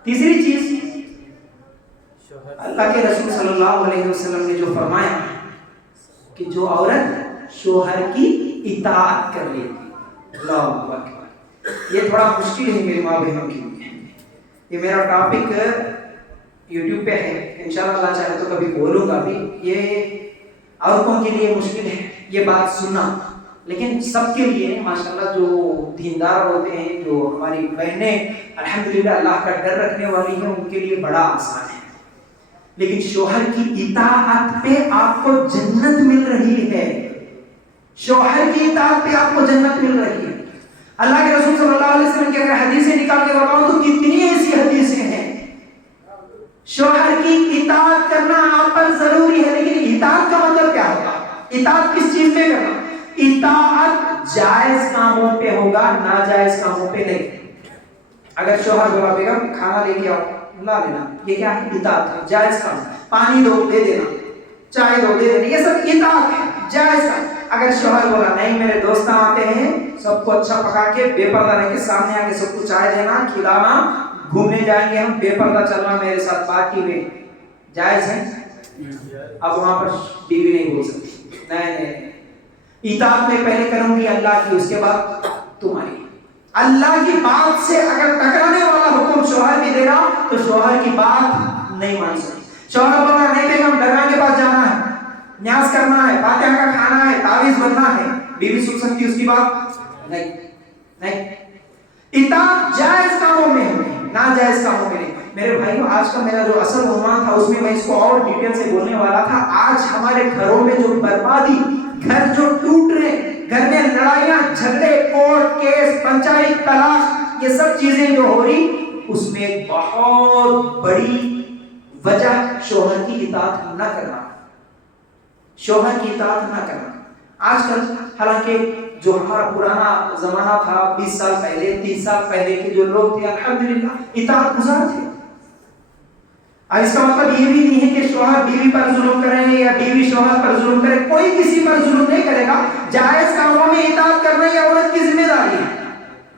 تیسری چیز, اللہ کے رسول صلی اللہ علیہ وسلم نے جو فرمایا کہ جو عورت شوہر کی اطاعت کر لیتی, اللہ اکبر, یہ تھوڑا مشکل ہے میری ماں بہنوں کے لیے. یہ میرا ٹاپک یوٹیوب پہ ہے, انشاءاللہ اللہ چاہے تو کبھی بولوں گا بھی. یہ عورتوں کے لیے مشکل ہے یہ بات سننا, لیکن سب کے لیے ماشاءاللہ جو دیندار ہوتے ہیں, جو ہماری بہنیں الحمدللہ اللہ کا ڈر رکھنے والی ہیں, ان کے لیے بڑا آسان ہے. لیکن شوہر کی اطاعت پہ آپ کو جنت مل رہی ہے, شوہر کی اطاعت پہ آپ کو جنت مل رہی ہے. اللہ کے رسول صلی اللہ علیہ وسلم کی اگر حدیثیں نکال کے بتاؤں تو کتنی ایسی حدیثیں ہیں. شوہر کی اطاعت کرنا آپ پر ضروری ہے, لیکن اطاعت کا مطلب کیا ہوگا؟ اطاعت کس چیز پہ کرنا؟ اطاعت جائز کاموں پہ ہوگا, ناجائز کاموں پہ نہیں. اگر شوہر بولا بیگم کھانا لے کے آؤ, لا لینا, یہ کیا ہے؟ اطاعت ہے, جائز کام. پانی دو, دے دینا, چائے دو, دے دینا, یہ سب اطاعت ہے, جائز کام. اگر شوہر بولا نہیں میرے دوست آتے ہیں, سب کو اچھا پکا کے بے پردہ رہ کے سامنے آ کے سب کو چائے دینا, کھلانا, گھومنے جائیں گے ہم, بے پردہ چلنا میرے ساتھ پارٹی میں, جائز ہے. اب وہاں پر بیوی نہیں بول سکتی نہیں, اطاعت میں پہلے کروں گی اللہ کی, اس کے بعد تمہاری. اللہ کی بات سے اگر ٹکرانے والا حکم شوہر بھی دے رہا تو شوہر کی بات نہیں مان سکتی. شوہر بولا نہیں بیگم درگاہ کے پاس جانا ہے, نیاز کرنا ہے, فاتحہ کا کھانا ہے, تعویذ بننا ہے, بیوی سن سکتی اس کی بات؟ نہیں. اطاعت جائز کاموں میں ہے, ناجائز کاموں میں نہیں. میرے بھائیو آج کا میرا جو اصل عنوان تھا اس میں اس کو اور ڈیٹیل سے بولنے والا تھا. آج ہمارے گھروں میں جو بربادی, گھر جو ٹوٹ رہے, گھر میں لڑائیاں جھگڑے, کورٹ کیس, پنچایت طلاق, یہ سب چیزیں جو ہو رہی, اس میں ایک بہت بڑی وجہ شوہر کی اطاعت نہ کرنا, شوہر کی اطاعت نہ کرنا. آج کل حالانکہ جو ہمارا پرانا زمانہ تھا 20 سال پہلے 30 سال پہلے کے جو لوگ تھے الحمدللہ اطاعت گزار تھے. اس کا مطلب یہ بھی نہیں ہے کہ شوہر بیوی پر ظلم کرے یا بیوی شوہر پر ظلم کرے, کوئی کسی پر ظلم نہیں کرے گا. جائز کاموں میں اطاعت کرنا یہ عورت کی ذمہ داری ہے.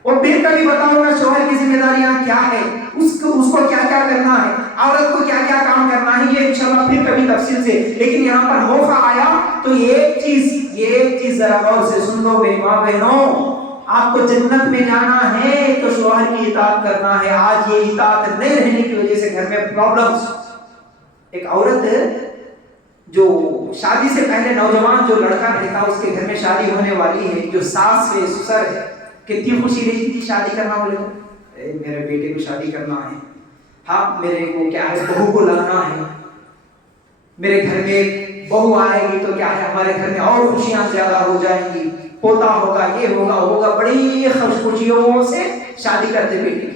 اور پھر کبھی بتاؤں گا شوہر کی ذمہ داریاں کیا ہے, اس کو کیا کیا کرنا ہے, عورت کو کیا کیا کام کرنا ہے, یہ انشاءاللہ پھر کبھی تفصیل سے. لیکن یہاں پر موقع آیا تو ایک چیز ذرا غور سے سن لو میری ماں بہنوں, آپ کو جنت میں جانا ہے تو شوہر کی اطاعت کرنا ہے. آج یہ اطاعت نہیں رہنے کی وجہ سے گھر میں پرابلمز. ایک عورت جو شادی سے پہلے نوجوان جو لڑکا رہتا اس کے گھر میں شادی ہونے والی ہے, جو ساس ہے سسر ہے, کتنی خوشی رہتی تھی شادی کرنا والے کو. میرے بیٹے کو شادی کرنا ہے, ہاں میرے کو کیا ہے بہو کو لانا ہے, میرے گھر میں بہو آئے گی تو کیا ہے ہمارے گھر میں اور خوشیاں زیادہ ہو جائیں گی, پوتا ہوگا, یہ ہوگا, بڑی خوشیوں سے شادی کرتے بیٹے.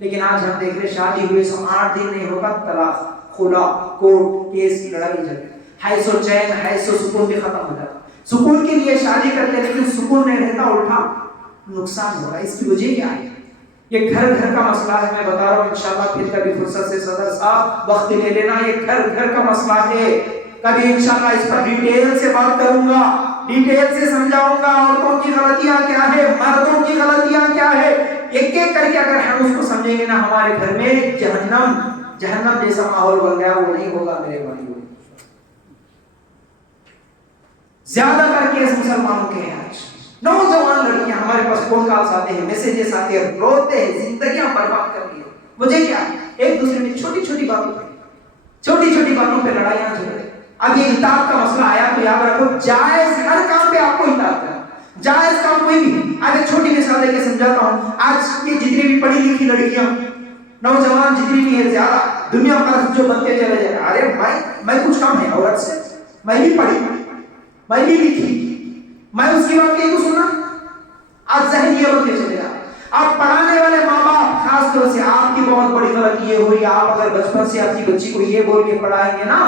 لیکن آج ہم دیکھ رہے شادی ہوئے 8 دن نہیں ہوگا طلاق, خلا, کورٹ کیس, لڑائی جھگڑے, حیث و چین, حیث و سکون بھی ختم ہو جاتا. سکون کے لیے شادی کرتے لیکن سکون نہیں رہتا, الٹا نقصان ہو رہا ہے. اس کی وجہ کیا ہے؟ یہ گھر گھر کا مسئلہ ہے. میں بتا رہا ہوں انشاءاللہ پھر کبھی فرصت سے صدر صاحب وقت لے لینا. یہ گھر گھر کا مسئلہ ہے, کبھی انشاءاللہ اس پر ڈیٹیل سے بات کروں گا, ڈیٹیل سے سمجھاؤں گا. عورتوں کی غلطیاں کیا ہے, مردوں کی غلطیاں کیا ہے, ایک ایک کر کے اگر ہم اس کو سمجھیں گے نا, ہمارے گھر میں جہنم جیسا ماحول بن گیا وہ نہیں ہوگا میرے بھائیوں. زیادہ کر کے اس مسلمانوں کے ہیں آج نوجوان لڑکیاں ہمارے پاس فون کالز آتے ہیں, میسیجز آتے ہیں, روتے ہیں, زندگیاں برباد کر دی ہے. مجھے کیا ہے, ایک دوسرے میں چھوٹی چھوٹی باتوں پہ لڑائیاں جھگڑے. اب یہ اطاعت کا مسئلہ آیا تو یاد رکھو, جائز ہر کام پہ آپ کو اطاعت کرنا, جائز کام کوئی بھی. آج ایک چھوٹی مثال دے کے سمجھاتا ہوں. آج کی جتنی بھی پڑھی لکھی لڑکیاں, نوجوان جتنی بھی ہے, زیادہ دنیا پر جو بنتے چلے جائے, ارے میں کچھ کم ہے عورت سے, میں بھی پڑھی, میں بھی لکھی, میں اس کی بات کہیں کو سننا. آج ذہن یہ بنتے چلے جا. آپ پڑھانے والے ماں باپ خاص طور سے آپ کی بہت بڑی غلطی یہ ہوئی, آپ اگر بچپن سے اپنی بچی کو یہ بول کے پڑھائیں گے نا,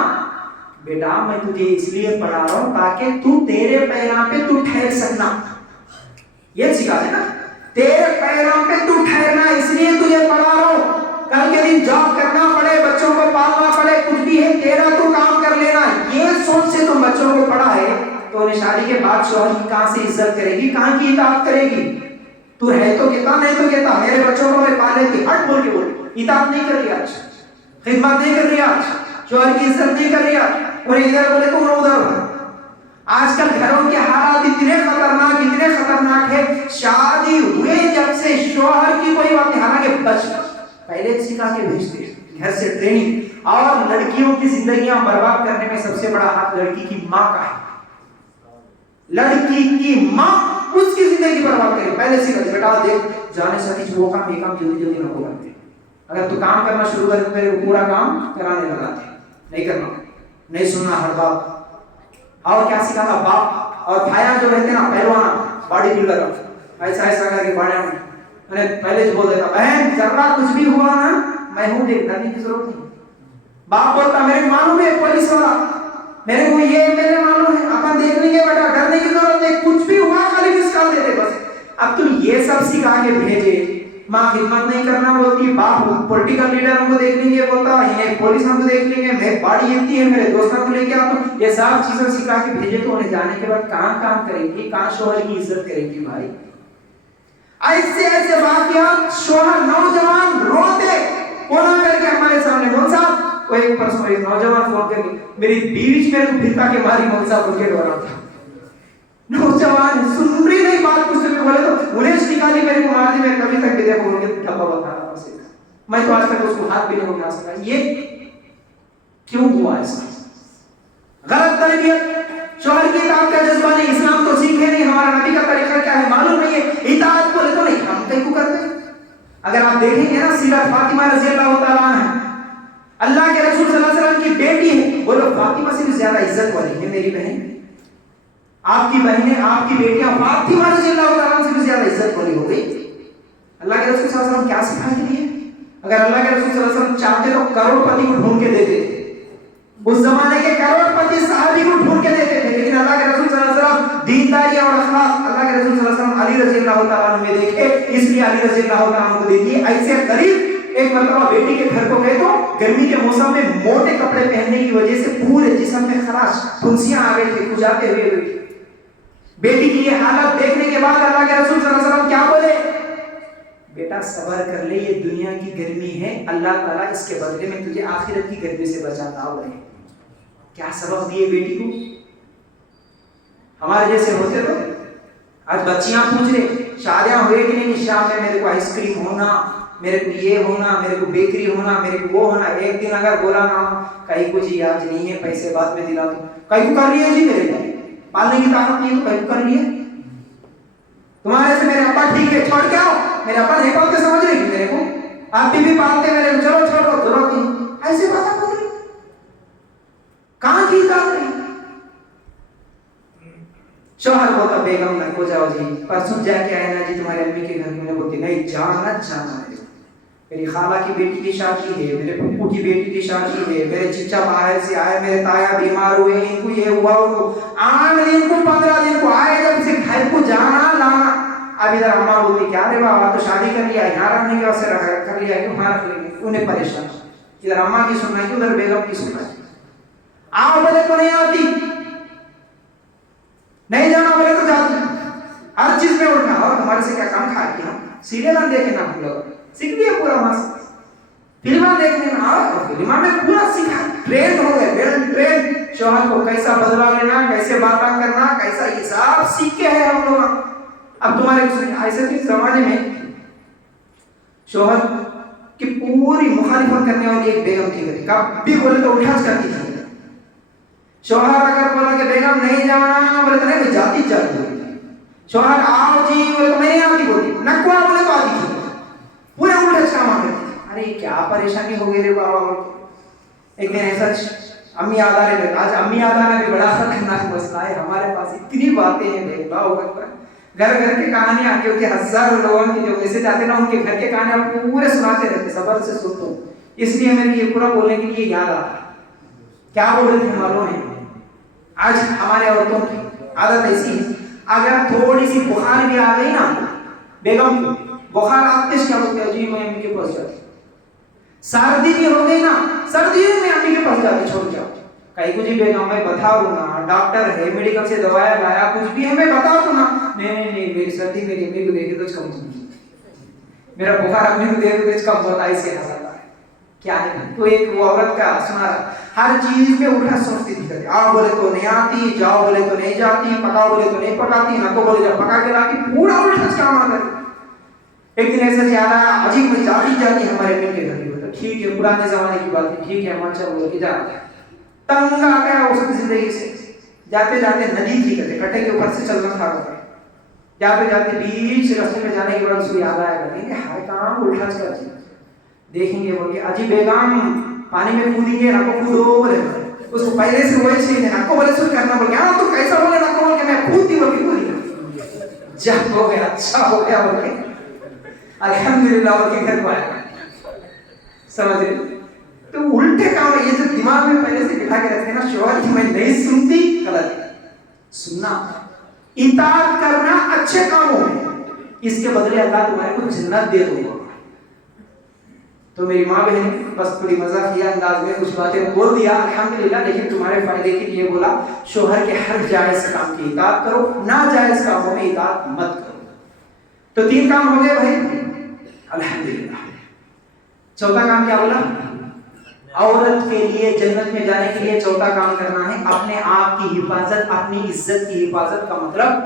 بیٹا میں تجھے اس لیے پڑھا رہا ہوں تاکہ تو تیرے پیروں پہ تو ٹھہر سکنا, یہ سکھا دے نا, تیرے پیروں پہ تو ٹھہرنا, اس لیے تجھے پڑھا رہا ہوں. کل کے دن جاب کرنا پڑے, بچوں کو پالنا پڑے, کچھ بھی ہے تیرا تو کام کر لینا. یہ سوچ سے تم بچوں کو پڑھا ہے تو انہیں شادی کے بعد شوہر کی کہاں سے عزت کرے گی, کہاں کی اطاعت کرے گی. تو ہے تو کہتا, نہیں تو کہتا, میرے بچوں کو میں پالے کی ہٹ بول کے بول, اطاعت نہیں کر رہی, آج خدمت نہیں کر رہی, آج شوہر کی عزت نہیں کر رہی, اور ادھر بولے تو ادھر. آج کل گھروں کے حالات اتنے خطرناک ہے. شادی ہوئے جب سے شوہر کی کوئی بات نہیں, حالانکہ بچپن پہلے سکھا کے بھیجتے گھر سے ٹریننگ. اور لڑکیوں کی زندگیاں برباد کرنے میں سب سے بڑا ہاتھ لڑکی کی ماں کا ہے. لڑکی کی ماں اس کی زندگی برباد کرے, پہلے سکھا دے, بیٹا دیکھ جانے سے وہ کام یہ کام جلدی نہ ہو کرتے. اگر تو کام کرنا شروع کر دے پورا کام کرانے لگاتے, نہیں کرنا, نہیں سننا ہر بات. اور کیا سکھاتا باپ اور بھائیاں جو رہتے نا, پہلوانا, باڈی بلڈر, ایسا کر کے باڑے میں پہلے جو بول دیتا, بہن ذرا کچھ بھی ہوا نا میں ہوں, دیکھ کرنے کی ضرورت نہیں. باپ بولتا میرے کو معلوم ہے پولیس والا, میرے کو یہ میرے معلوم ہے, اپن دیکھ لیں گے بیٹا, ڈرنے کی ضرورت نہیں, کچھ بھی ہوا خالی مس کال دے دے بس. اب تم یہ سب سکھا کے بھیجے, ماں خدمت نہیں کرنا بولتی, باپ پولیٹیکل لیڈر ہم کو دیکھ لیں گے بولتا, انہیں پولیس ہم کو دیکھ لیں گے, میں باڑی اتنی ہے میرے دوستوں کو لے کے آتا ہوں, یہ سب چیزیں سکھا کے بھیجے تو انہیں جانے کے بعد کہاں کام کریں گی, کہاں شوہر کی عزت کریں گی بھائی. ایسے واقعات, شوہر نوجوان روتے فون کر کے ہمارے سامنے, مول صاحب وہ ایک پرسوں ایک نوجوان فون کر کے میری بیوی میرے کو پھرتا کے ماری, مول صاحب بول کے رو رہا تھا. نوجوان سن رہی نہیں بات, کچھ بھی بولے تو انہیں نکالی, میرے کو مار دی, میں کبھی تک بھی دیکھو ان کے ڈبا بتا رہا تھا, میں تو آج تک اس کو ہاتھ بھی نہیں اٹھا سکا. یہ کیوں ہوا ایسا؟ غلط تربیت, شوہر کی اطاعت کا جذبہ نہیں, اسلام تو سیکھے نہیں, ہمارا نبی کا طریقہ کیا ہے معلوم نہیں ہے, اطاعت بولے تو نہیں, ہم کہیں کو کرتے. اگر آپ دیکھیں گے نا سیرت فاطمہ رضی اللہ تعالیٰ عنہ, اللہ کے رسول صلی اللہ علیہ وسلم کی بیٹی ہے, بولو فاطمہ سے بھی زیادہ عزت والی ہے میری بہن. آپ کی بہنیں, آپ کی بیٹیاں فاطمہ رضی اللہ تعالیٰ عنہ سے بھی زیادہ عزت والی ہو گئی. اللہ کے رسول صلی اللہ علیہ وسلم کیا سکھا کے دیے؟ اگر اللہ کے رسول صلی اللہ علیہ وسلم چاہتے تو کروڑ پتی کو ڈھونڈ کے دیتے تھے, اس زمانے کے کروڑ پتی صحابی کو ڈھونڈ کے دیتے تھے, لیکن اللہ کے رسول صلی اللہ علیہ وسلم دینداری اور اخلاق, اللہ کے رسول صلی اللہ علیہ وسلم علی رضی اللہ تعالیٰ عنہ میں دیکھے, اس لیے علی رضی اللہ تعالیٰ عنہ کو دے دیے. ایسے قریب ایک مرتبہ بیٹی کے گھر کو گئے تو گرمی کے موسم میں موٹے کپڑے پہننے کی وجہ سے پورے جسم میں خراش, پھنسیاں آ گئی تھی, کھجاتے ہوئے. بیٹی کی یہ حالت دیکھنے کے بعد اللہ کے رسول صلی اللہ علیہ وسلم کیا بولے, بیٹا صبر کر لے, یہ دنیا کی گرمی ہے, اللہ تعالیٰ اس کے بدلے میں تجھے آخرت کی گرمی سے بچاتا ہوا ہے. کیا سبق دیے بیٹی کو؟ ہمارے جیسے ہوتے تو آج بچیاں پوچھ رہے شادیاں ہوئے کہ نہیں شام میں میرے کو آئس کریم ہونا, میرے کو یہ ہونا, میرے کو بیکری ہونا, میرے کو وہ ہونا. ایک دن اگر بولا نا کہیں کو جی آج نہیں ہے پیسے بعد میں دلا دوں, کہیں کو کر لیے جی میرے کو پالنے کی طاقت نہیں ہے تو کہیں کو کر لیے. تمہارے سے میرے ابا ٹھیک ہے چھوڑ کے آؤ, میرے ابا نہیں پالتے سمجھ رہے میرے کو, آپ بھی پالتے میرے کو, چلو چھوڑو ضرورت نہیں. ایسے بات بول رہی کہاں کی بات رہی. شوہر بولتا بیگم نہ ہو جاؤ جی, پرسوں جا کے آئے نا جی تمہارے امی کے گھر میں. بولتی نہیں جانا ہے, میری خالہ کی بیٹی کی شادی ہے, میرے پھپھو کی بیٹی کی شادی ہے, میرے چچا باہر سے آئے, میرے تایا بیمار ہوئے, ان کو یہ ہوا ان کو ان کو 15 دن کو آئے, جب سے گھر کو جانا لانا. اب ادھر اماں بولتی کیا رے بابا تو شادی کر لیا, یہاں رکھنے کے واسطے کر لیا کہ وہاں رکھ لیں گے. انہیں پریشان, ادھر اماں کی سننا کی ادھر بیگم کی سننا. آؤ بولے تو نہیں آتی, نہیں جانا بولے تو جاتی, ہر چیز میں اٹھا. اور تمہارے سے کیا کام کھا کے ہم سیریل دیکھے نا, ہم لوگ سیکھ لیا پورا وہاں سے. فلمیں دیکھنے میں آؤ, فلموں میں پورا سیکھا, ٹرینڈ ہو گئے, ویل ٹرینڈ. شوہر کو کیسا بدلا لینا, کیسے باتیں کرنا, کیسا حساب سیکھ کے ہے ہم لوگ. اب تمہارے ایسے بھی زمانے میں شوہر کی پوری مخالفت کرنے والی ایک بیگم تھی, کبھی بولے تو الٹا کرتی تھی. شوہر اگر بولا کہ بیگم نہیں جانا بولے تو نہیں جاتی چل. شوہر آؤ جی بولے تو میں نہیں آتی بولتی, نکوا بولے تو آتی تھی, پورا الٹا کام آتے تھے. ارے کیا پریشانی ہو گئی رے بابا. ایک دن ایسا امی یاد آ رہے, آج امی یاد آنا بھی بڑا خطرناک مسئلہ ہے ہمارے پاس. اتنی باتیں ہیں دیکھا ہوگا, گھر گھر کی کہانیاں, کیونکہ ہزاروں لوگوں کی جو میسج آتے نا ان کے گھر کے کہانیاں پورے سناتے رہتے, صبر سے سنتا ہوں, اس لیے میرے یہ پورا بولنے کے لیے یاد آتا. کیا بول رہے تھے معلوم ہے, آج ہمارے عورتوں کی عادت ایسی ہے, اگر تھوڑی سی بخار بھی آ گئی نا بیگم کو, بخار آتے کیا بولتے ہیں جی میں امی کے پاس جاتی. سردی بھی ہو گئی نا, سردیوں میں امی کے پاس جاتی چھوڑ جاؤ. کہیں کچھ بیگم میں بتاؤ نا, ڈاکٹر ہے میڈیکل سے دوایا لایا کچھ بھی ہے میں بتاؤ تو نا, نہیں میری سردی میری امی کو دیکھے تو کم ہوتی, میرا بخار امی کو دیکھے تو کم ہوتا. ایسے حالت کیا ہے. تو ایک وہ عورت کا سنا رہا, ہر چیز میں الٹا سوچتی تھی. آؤ بولے تو نہیں آتی, جاؤ بولے تو نہیں جاتی, پکاؤ بولے تو نہیں پکاتی, نہ تو بولے جب پکا کے لاتی, پورا الٹا کام آتا ہے. ایک دن ایسا یاد آیا, عجیب میں جاتی ہمارے مل کے گھر میں, ٹھیک ہے پرانے زمانے کی بات ہے, ٹھیک ہے ہم اچھا بول کے جاتے. تنگ آ گیا اس کی زندگی سے, جاتے جاتے ندی تھی کہتے کٹے کے اوپر سے چلنا تھا. جاتے جاتے بیچ راستے میں جانے کے بعد اس کو یاد آیا کرتے کہ ہر کام الٹا کرتی, دیکھیں گے بول کے اجی بیگم پانی میں کودیں گے, نہ کو کودو بولے, اس کو پہلے سے وہی چیز ہے, نہ کو بولے سو کرنا بول کے, ہاں تو کیسا بولے نہ کو بول کے میں کودتی بول کے کودی, جب ہو گیا اچھا ہو گیا بول کے الحمدللہ بول کے گھر کو آیا. سمجھ رہے تو الٹے کام ہے. یہ جو دماغ میں پہلے سے بٹھا کے رکھتے ہیں نا شوہر کی میں نہیں سنتی, غلط ہے. سننا, اطاعت کرنا اچھے کاموں میں, اس کے بدلے اللہ تمہارے کو جنت دے دے گا. تو میری ماں بہن بس تھوڑی مزاحیہ انداز میں کچھ باتیں بول دیا الحمدللہ, لیکن تمہارے فائدے کے لیے بولا شوہر کے ہر جائز کام کی اطاعت کرو, ناجائز کاموں میں اطاعت مت کرو. تو 3 کام ہو گئے بھائی الحمدللہ. چوتھا کام کیا بولا, عورت کے لیے جنت میں جانے کے لیے چوتھا کام کرنا ہے اپنے آپ کی حفاظت, اپنی عزت کی حفاظت. کا مطلب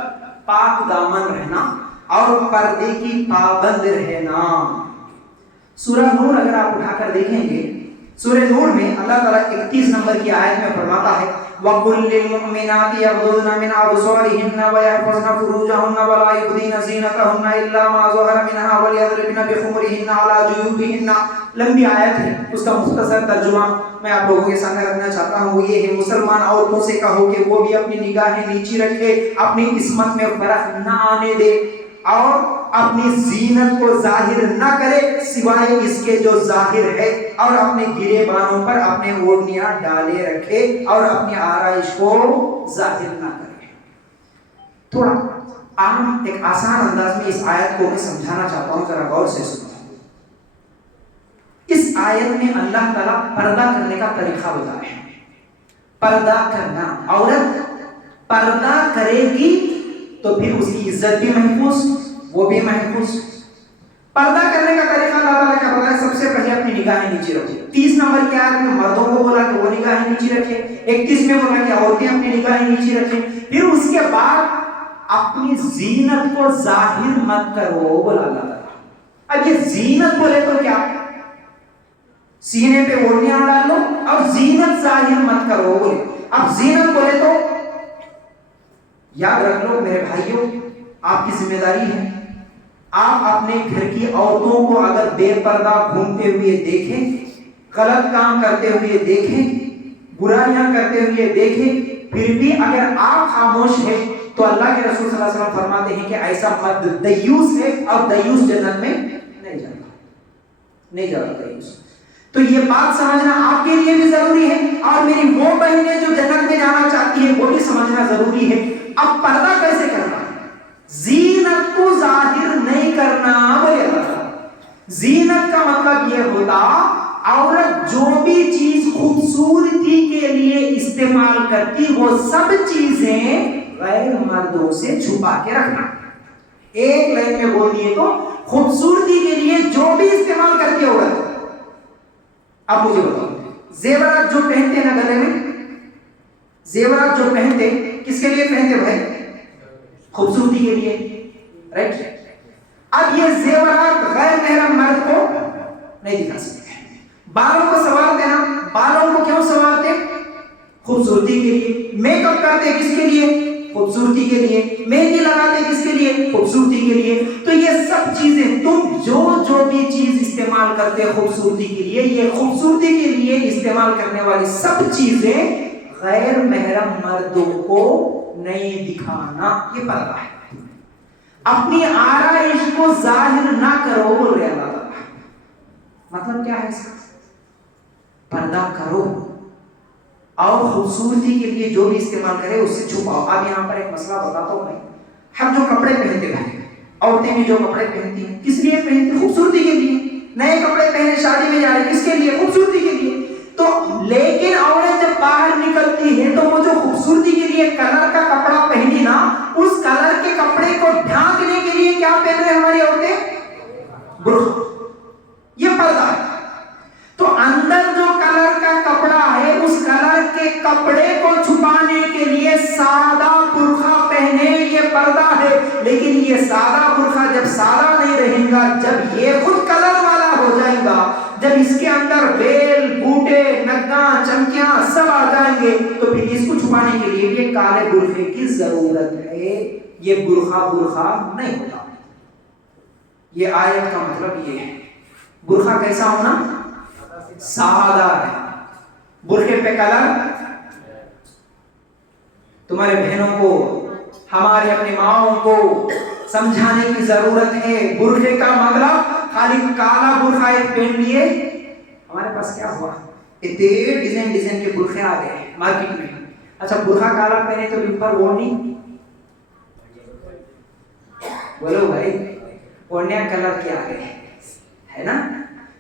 پاک دامن رہنا اور پردے کی پابند رہنا. سورہ نور اگر آپ اٹھا کر دیکھیں گے, سورہ نور میں اللہ تعالیٰ 31 نمبر کی آیت میں فرماتا ہے وَقُلْ لِلْمُؤْمِنَاتِ يَغْضُضْنَ مِنْ أَبْصَارِهِنَّ وَيَحْفَظْنَ فُرُوجَهُنَّ وَلَا يُبْدِينَ زِينَتَهُنَّ إِلَّا مَا ظَهَرَ مِنْهَا وَلْيَضْرِبْنَ بِخُمُرِهِنَّ عَلَى جُيُوبِهِنَّ. لمبی آیت ہے, اس کا مختصر ترجمہ میں آپ لوگوں کے سامنے رکھنا چاہتا ہوں. وہ یہ ہے مسلمان عورتوں سے کہو کہ وہ بھی اپنی نگاہیں نیچی رکھے, اپنی عصمت میں فرق نہ آنے دے اور اپنی زینت کو ظاہر نہ کرے سوائے اس کے جو ظاہر ہے, اور اپنے گرے بانوں پر اپنے اوڑھنیاں ڈالے رکھے اور اپنی آرائش کو ظاہر نہ کرے. تھوڑا عام ایک آسان انداز میں اس آیت کو میں سمجھانا چاہتا ہوں, ذرا غور سے سنو. اس آیت میں اللہ تعالیٰ پردہ کرنے کا طریقہ بتایا ہے. پردہ کرنا, عورت پردہ کرے گی تو پھر اس کی عزت بھی محفوظ, وہ بھی محفوظ. پردہ کرنے کا طریقہ اللہ تعالیٰ کیا بتایا, سب سے پہلے اپنی نگاہیں نیچے رکھے. 30 نمبر کی آیت میں مردوں کو بولا کہ وہ نگاہیں نیچے رکھے, 31 میں بولا کہ عورتیں اپنی نگاہیں نیچے رکھیں. پھر اس کے بعد اپنی زینت کو ظاہر مت کرو بولا اللہ تعالیٰ. اب یہ زینت بولے تو کیا؟ سینے پہ اوڑھنیاں ڈال لو اور زینت ظاہر مت کرو بولے. اب زینت بولے تو یاد رکھ لو میرے بھائیوں، آپ کی ذمہ داری ہے، آپ اپنے گھر کی عورتوں کو اگر بے پردہ گھومتے ہوئے دیکھیں، غلط کام کرتے ہوئے دیکھیں، برائیاں کرتے ہوئے دیکھیں، پھر بھی اگر آپ خاموش ہیں تو اللہ کے رسول صلی اللہ علیہ وسلم فرماتے ہیں کہ ایسا مرد دیوس ہے اور دیوس جنت میں نہیں جاتا دیوس. تو یہ بات سمجھنا آپ کے لیے بھی ضروری ہے اور میری وہ بہنیں جو جنت میں جانا چاہتی ہیں وہ بھی سمجھنا ضروری ہے. اب پردہ کیسے کرنا ہے؟ زینت کو ظاہر نہیں کرنا بولے اللہ. زینت کا مطلب یہ ہوتا عورت جو بھی چیز خوبصورتی کے لیے استعمال کرتی وہ سب چیزیں غیر مردوں سے چھپا کے رکھنا. ایک لائن میں بول دیے تو خوبصورتی کے لیے جو بھی استعمال کرتی عورت. اب مجھے بتاؤ، زیورات جو پہنتے ہیں نا گلے میں، زیورات جو پہنتے کس کے لیے پہنتے بھائی؟ خوبصورتی کے لیے، رائٹ؟ اب یہ زیورات غیر محرم مرد کو نہیں دکھا سکتے. بالوں کو سنوارتے نا، بالوں کو کیوں سنوارتے؟ خوبصورتی کے لیے. میک اپ کرتے کس کے لیے؟ خوبصورتی کے لیے. مہندی لگاتے کس کے لیے؟ خوبصورتی کے لیے. تو یہ سب چیزیں تم جو بھی چیز استعمال کرتے خوبصورتی کے لیے، یہ خوبصورتی کے لیے استعمال کرنے والی سب چیزیں غیر محرم مردوں کو نہیں دکھانا. یہ پردہ ہے. اپنی آرائش کو ظاہر نہ کرو بول رہے اللہ تعالیٰ. مطلب کیا ہے اس کا؟ پردہ کرو اور خوبصورتی کے لیے جو بھی استعمال کرے اس سے چھپاؤ. اب یہاں پر ایک مسئلہ بتاتا ہوں میں. ہم جو کپڑے پہنتے ہیں، عورتیں بھی جو کپڑے پہنتی ہیں کس لیے پہنتی؟ خوبصورتی کے لیے. نئے کپڑے پہنے شادی میں جا رہے کس کے لیے؟ خوبصورتی کے لیے. تو لیکن عورت جب باہر نکلتی ہے تو وہ جو خوبصورتی کے لیے کلر کا کپڑا پہنی نا، اس کلر کے کپڑے کو ڈھانکنے کے لیے کیا پہن رہے ہماری عورتیں؟ برقع. یہ پردہ ہے. تو اندر جو کلر کا کپڑا ہے اس کلر کے کپڑے کو چھپانے کے لیے سادہ برقع پہنے، یہ پردہ ہے. لیکن یہ سادہ برقع جب سادہ نہیں رہے گا، جب یہ خود کلر والا ہو جائے گا، جب اس کے اندر بیل بوٹے نگاں چمکیاں سب آ جائیں گے، تو پھر اس کو چھپانے کے لیے بھی کالے برقعے کی ضرورت ہے. یہ برقع نہیں ہوتا. یہ آیت کا مطلب یہ ہے. برقع کیسا ہونا؟ سادہ ہے. برقعے پہ کلر. تمہارے بہنوں کو، ہمارے اپنی ماؤں کو سمجھانے کی ضرورت ہے. برقعے کا مطلب خالی کالا برقع ایک پہن لیے. ہمارے پاس کیا ہوا؟ اتنے ڈیزائن کے برقعے آ گئے مارکیٹ میں. اچھا برقع کالا پہنے تو اوپر اوڑھنی، بولو بھائی، اوڑھنیاں کلر کے آ گئے ہے نا.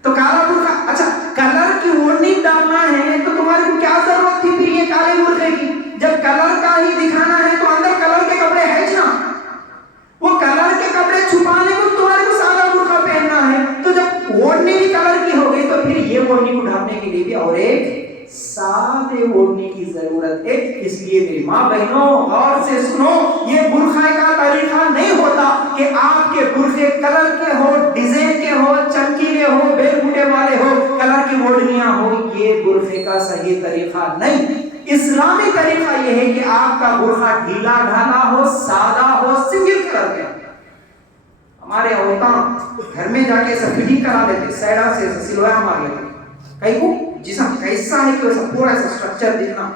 تو کالا برقع، اچھا کلر کی اوڑھنی ڈالنا ہے تو تمہارے کو کیا ضرورت تھی پھر یہ کالے برقعے کی؟ جب کلر کا ہی دکھانا ہے تو اندر کلر کے کپڑے ہے نا. وہ کلر کے کپڑے چھپانے کو تمہارے کو سادہ برقع پہننا ہے. تو جب اوڑھنی بھی کلر کی ہو گئی تو پھر یہ اوڑھنی کو ڈھانپنے کے لیے بھی اور ایک سادے اوڑھنے کی ضرورت ہے. اس لیے میری ماں بہنوں غور سے سنو، یہ برقعے کا طریقہ نہیں ہوتا کہ آپ کے برقعے کلر کے ہو، ڈیزائن کے ہو، چمکیلے ہو، بیل بوٹے والے ہو، کلر کی اوڑھنیاں ہو. یہ برقعے کا صحیح طریقہ نہیں. اسلامی طریقہ یہ ہے کہ آپ کا برقع ڈھیلا ڈھالا ہو، سادہ ہو، سنگل کلر کا. ہمارے عورتاں گھر میں جا کے سب فٹنگ کرا لیتے، سیڈا سے سلویا مار لیتے. کہیں کو جسم کیسا ہے کہ ویسا پورا ایسا سٹرکچر دکھنا.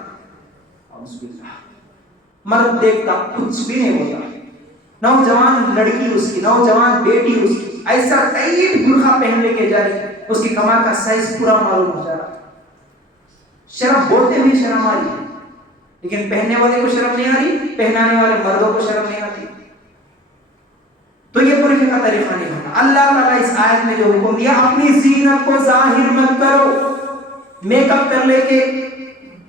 مرد دیکھتا کچھ بھی نہیں ہوتا. نوجوان لڑکی اس کی، نوجوان بیٹی اس کی ایسا ٹائٹ برقع پہن لے کے جا رہی، اس کی کمر کا سائز پورا معلوم ہو جا رہا. شرم بولتے ہوئے شرم آ رہی، لیکن پہننے والے کو شرم نہیں آ رہی، پہنانے والے مردوں کو شرم نہیں آتی. تو یہ برقعے کا طریقہ نہیں ہوتا. اللہ تعالیٰ اس آیت میں جو حکم دیا، اپنی زینت کو ظاہر مت کرو. میک اپ کر لے کے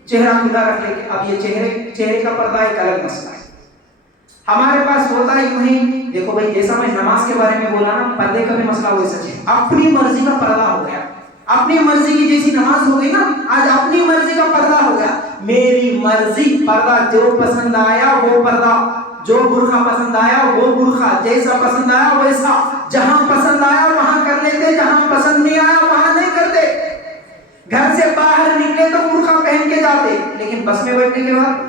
چہرہ کھلا رکھ لے کے. اب یہ چہرے کا پردہ ایک الگ مسئلہ ہے. ہمارے پاس ہوتا یوں ہی، دیکھو بھائی جیسا میں نماز کے بارے میں بولا نا، پردے کا بھی مسئلہ وہی سچ ہے. اپنی مرضی کا پردہ ہو گیا. اپنی مرضی کی جیسی نماز ہو گئی نا، آج اپنی مرضی کا پردہ ہو گیا. میری مرضی، پردہ جو پسند آیا وہ پردہ. جو برقع پسند آیا وہ برقع، جیسا پسند آیا ویسا، جہاں پسند آیا وہاں کر لیتے، جہاں پسند نہیں آیا وہاں نہیں کرتے. گھر سے باہر نکلے تو برقع پہن کے جاتے، لیکن بس میں بیٹھنے کے بعد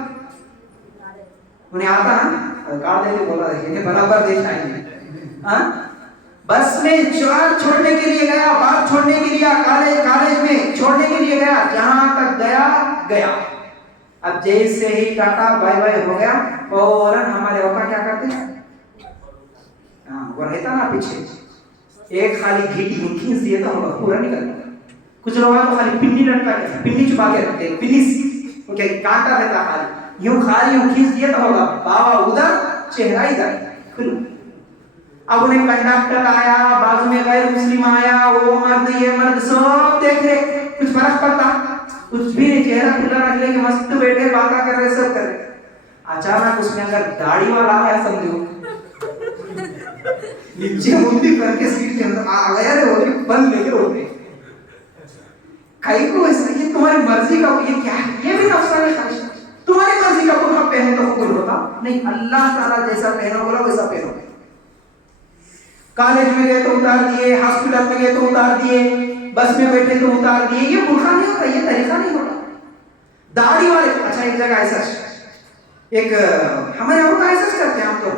انہیں آتا نا کار دے کے بولا دیکھیں برابر دیکھ آئیں گے. بس میں چار چھوڑنے کے لیے گیا، بات چھوڑنے کے لیے کالج میں چھوڑنے کے لیے گیا، جہاں تک گیا. اب جیسے ہی ٹاٹا بائی بائی ہو گیا فوراً ہمارے اوقات کیا کرتے ہیں، وہ رہتا نا پیچھے ایک خالی گھیٹی کھینچ دیے تو ہوگا پورا نہیں کرتا. کچھ لوگ تو خالی پنی لٹکا کے پنی چھپا کے رکھتے ہیں، پنی کانٹا رہتا خالی یوں خالی یوں کھینچ دیے تو ہوگا بابا ادھر چہرہ ادھر کھل. اب انہیں کنڈکٹر آیا، بازو میں غیر مسلم آیا، وہ مرد یہ مرد سب دیکھ رہے، کچھ فرق پڑتا کچھ بھی نہیں، چہرہ کھلا رکھ لے کہ مست بیٹھے باتیں کر رہے سب کر رہے. اچانک اس میں اگر داڑھی والا آیا سمجھو نیچے منڈی کر کے سیٹ کے اندر آ گیا رے ہوتے بند لے کے ہوتے کئی کو ایسا یہ تمہاری مرضی کا یہ کیا ہے، یہ بھی نفسانی خواہش ہے. تمہاری مرضی کا برقع پہنے تو حکم ہوتا نہیں، اللہ تعالیٰ جیسا پہنو بولا ویسا پہنو. کالج میں گئے تو اتار دیے، ہاسپٹل میں گئے تو اتار دیے، بس میں بیٹھے تو اتار دیے. یہ برقع نہیں ہوتا، یہ طریقہ نہیں ہوتا. داڑھی والے اچھا ایک جگہ ایسا ایک ہمارے یہاں ایسا کرتے ہیں ہم تو،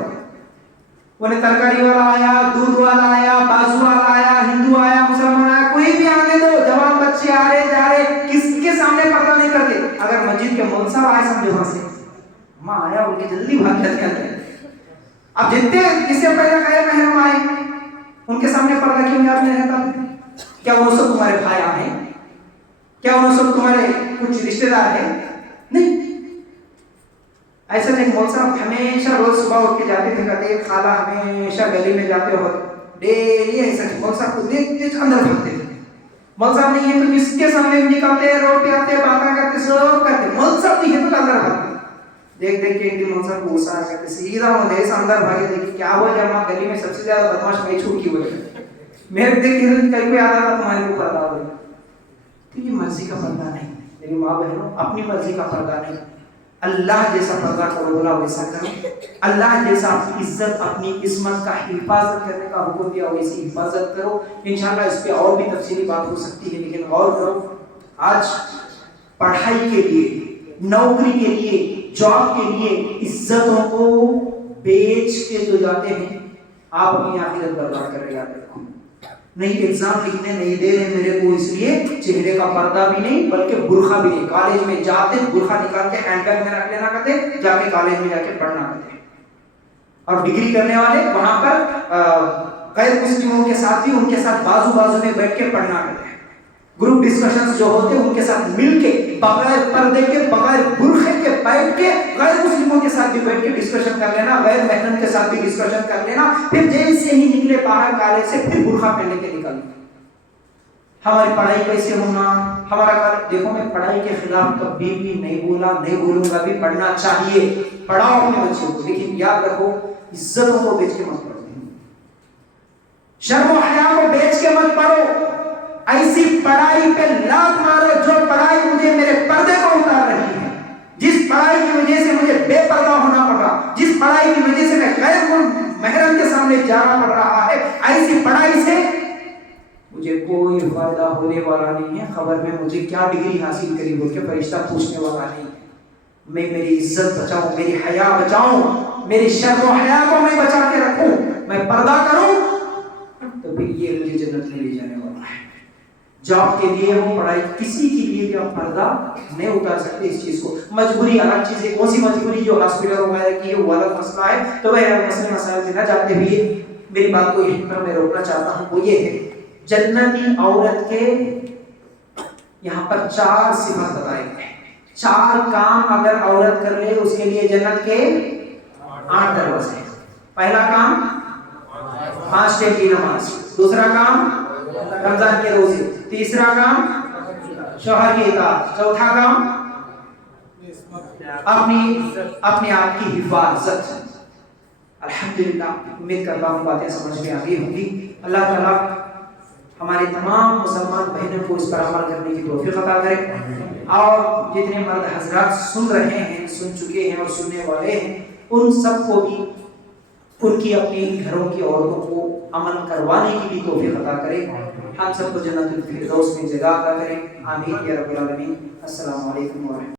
انہیں ترکاری والا آیا، دودھ والا آیا، بازو والا آیا، ہندو آیا، مسلمان آیا، کوئی بھی آنے دو، جوان بچے آ رہے جا رہے، کس کے سامنے پردہ نہیں کرتے. اگر مسجد کے مولوی صاحب آئے سمجھو وہاں سے ماں آیا ان کی جلدی بھاگ جاتے ہیں. اب جتنے جس سے پہلے غیر محرم آئے ان کے سامنے پردہ کیوں یاد نہیں رہتا؟ کیا وہ سب تمہارے بھائی ہیں؟ کیا وہ سب تمہارے کچھ رشتہ دار ہیں؟ نہیں. ایسا ایک مول صاحب ہمیشہ روز صبح اٹھ کے جاتے تھے، کہتے ایک خالہ ہمیشہ گلی میں جاتے ہو ڈیلی ایسا مول صاحب کو دیکھتے اندر بھاگتے تھے. مول صاحب نہیں ہے تو کس کے سامنے نکلتے، روڈ پہ آتے، باتیں کرتے، سب کرتے. مول صاحب نہیں ہے تو اندر بھاگتے. دیکھ کے ایک دن مول صاحب کو غصہ آ گیا، سیدھا وہ ایسا اندر بھاگے. دیکھیے کیا ہوا جب وہاں گلی میں سب سے زیادہ بدماش میں چھوٹ کی ہوئی میرے دیکھ کے کئی کوئی آتا تھا تمہارے کو پردہ ہو گیا. یہ مرضی کا پردہ نہیں میری ماں بہنوں، اپنی مرضی کا پردہ نہیں. اللہ جیسا پردہ کرو بولا ویسا کرو. اللہ جیسا اپنی عزت اپنی عصمت کا حفاظت کرنے کا حکم دیا ویسی حفاظت کرو. انشاءاللہ اس پہ اور بھی تفصیلی بات ہو سکتی ہے، لیکن غور کرو. آج پڑھائی کے لیے، نوکری کے لیے، جاب کے لیے عزتوں کو بیچ کے جو جاتے ہیں، آپ اپنی آخرت برباد کر رہے ہیں. نہیں ایگزام لکھنے نہیں دے رہے میرے کو، اس لیے چہرے کا پردہ بھی نہیں بلکہ برقع بھی نہیں. کالج میں جاتے برقع نکال کے ہینڈ بیگ میں رکھ لینا کرتے، جا کے کالج میں جا کے پڑھنا کرتے. اور ڈگری کرنے والے وہاں پر غیر مسلموں کے ساتھ بھی ان کے ساتھ بازو میں بیٹھ کے پڑھنا کرتے ہیں. گروپ ڈسکشنز جو ہوتے ہیں ان کے ساتھ مل کے بغیر پردے کے بغیر برقعے کے بیٹھ کے غیر مسلموں کے ساتھ بھی بیٹھ کے ڈسکشن کر لینا، غیر محرم کے ساتھ بھی ڈسکشن کر لینا. پھر جیسے ہی نکلے باہر کالج سے پھر برقع پہن کے نکلنا. ہماری پڑھائی کیسے ہونا ہمارا دیکھو میں پڑھائی کے خلاف کبھی بھی نہیں بولا، نہیں بولوں گا بھی. پڑھنا چاہیے، پڑھاؤ اپنے بچوں کو، لیکن یاد رکھو عزتوں کو بیچ کے مت پڑھو، شرم و حیا کو بیچ کے مت پڑھو. ایسی پڑھائی پہ لات مارو جو پڑھائی مجھے میرے پردے کو اتار رہی ہے، جس پڑھائی کی وجہ سے مجھے بے پردہ ہونا پڑ رہا، جس پڑھائی کی وجہ سے میں غیر محرم کے سامنے جانا پڑ رہا ہے، ایسی پڑھائی سے مجھے کوئی فائدہ ہونے والا نہیں ہے. خبر میں مجھے کیا ڈگری حاصل کری بول کے فرشتہ پوچھنے والا نہیں. میں میری عزت بچاؤں، میری حیا بچاؤں، میری شرم و حیا کو میں بچا کے رکھوں، میں پردہ کروں تو پھر یہ مجھے جنت میں لے جانے والا ہے. جاب کے لیے ہو، پڑھائی کسی کے لیے بھی آپ پردہ نہیں اتار سکتے. اس چیز کو مجبوری الگ چیز ہے. کون سی مجبوری؟ جو ہاسپٹل وغیرہ کی ہے وہ الگ مسئلہ ہے. تو وہ مسائل سے نہ جاتے ہوئے میری بات کو یہیں پر میں روکنا چاہتا ہوں. وہ یہ ہے جنتی عورت کے یہاں پر 4 صفات بتائے گئے. 4 کام اگر عورت کر لے اس کے لیے جنت کے 8 دروازے. پہلا کام 5 ٹائم کی نماز، دوسرا کام رمضان کے روزے، تیسرا کام شوہر کی اطاعت، چوتھا کام اپنے آپ کی حفاظت. الحمدللہ امید کرتا ہوں باتیں سمجھ میں آ گئی ہوں گی. اللہ تعالیٰ ہمارے تمام مسلمان بہنوں کو اس پر عمل کرنے کی توفیق عطا کرے. اور جتنے مرد حضرات سن رہے ہیں، سن چکے ہیں اور سننے والے ہیں، ان سب کو بھی ان کی اپنے گھروں کی عورتوں کو عمل کروانے کی بھی توفیق عطا کرے. ہم سب کو جنت الفردوس میں جگہ عطا کرے. آمین یا رب العالمین. السلام علیکم ورحمۃ اللہ.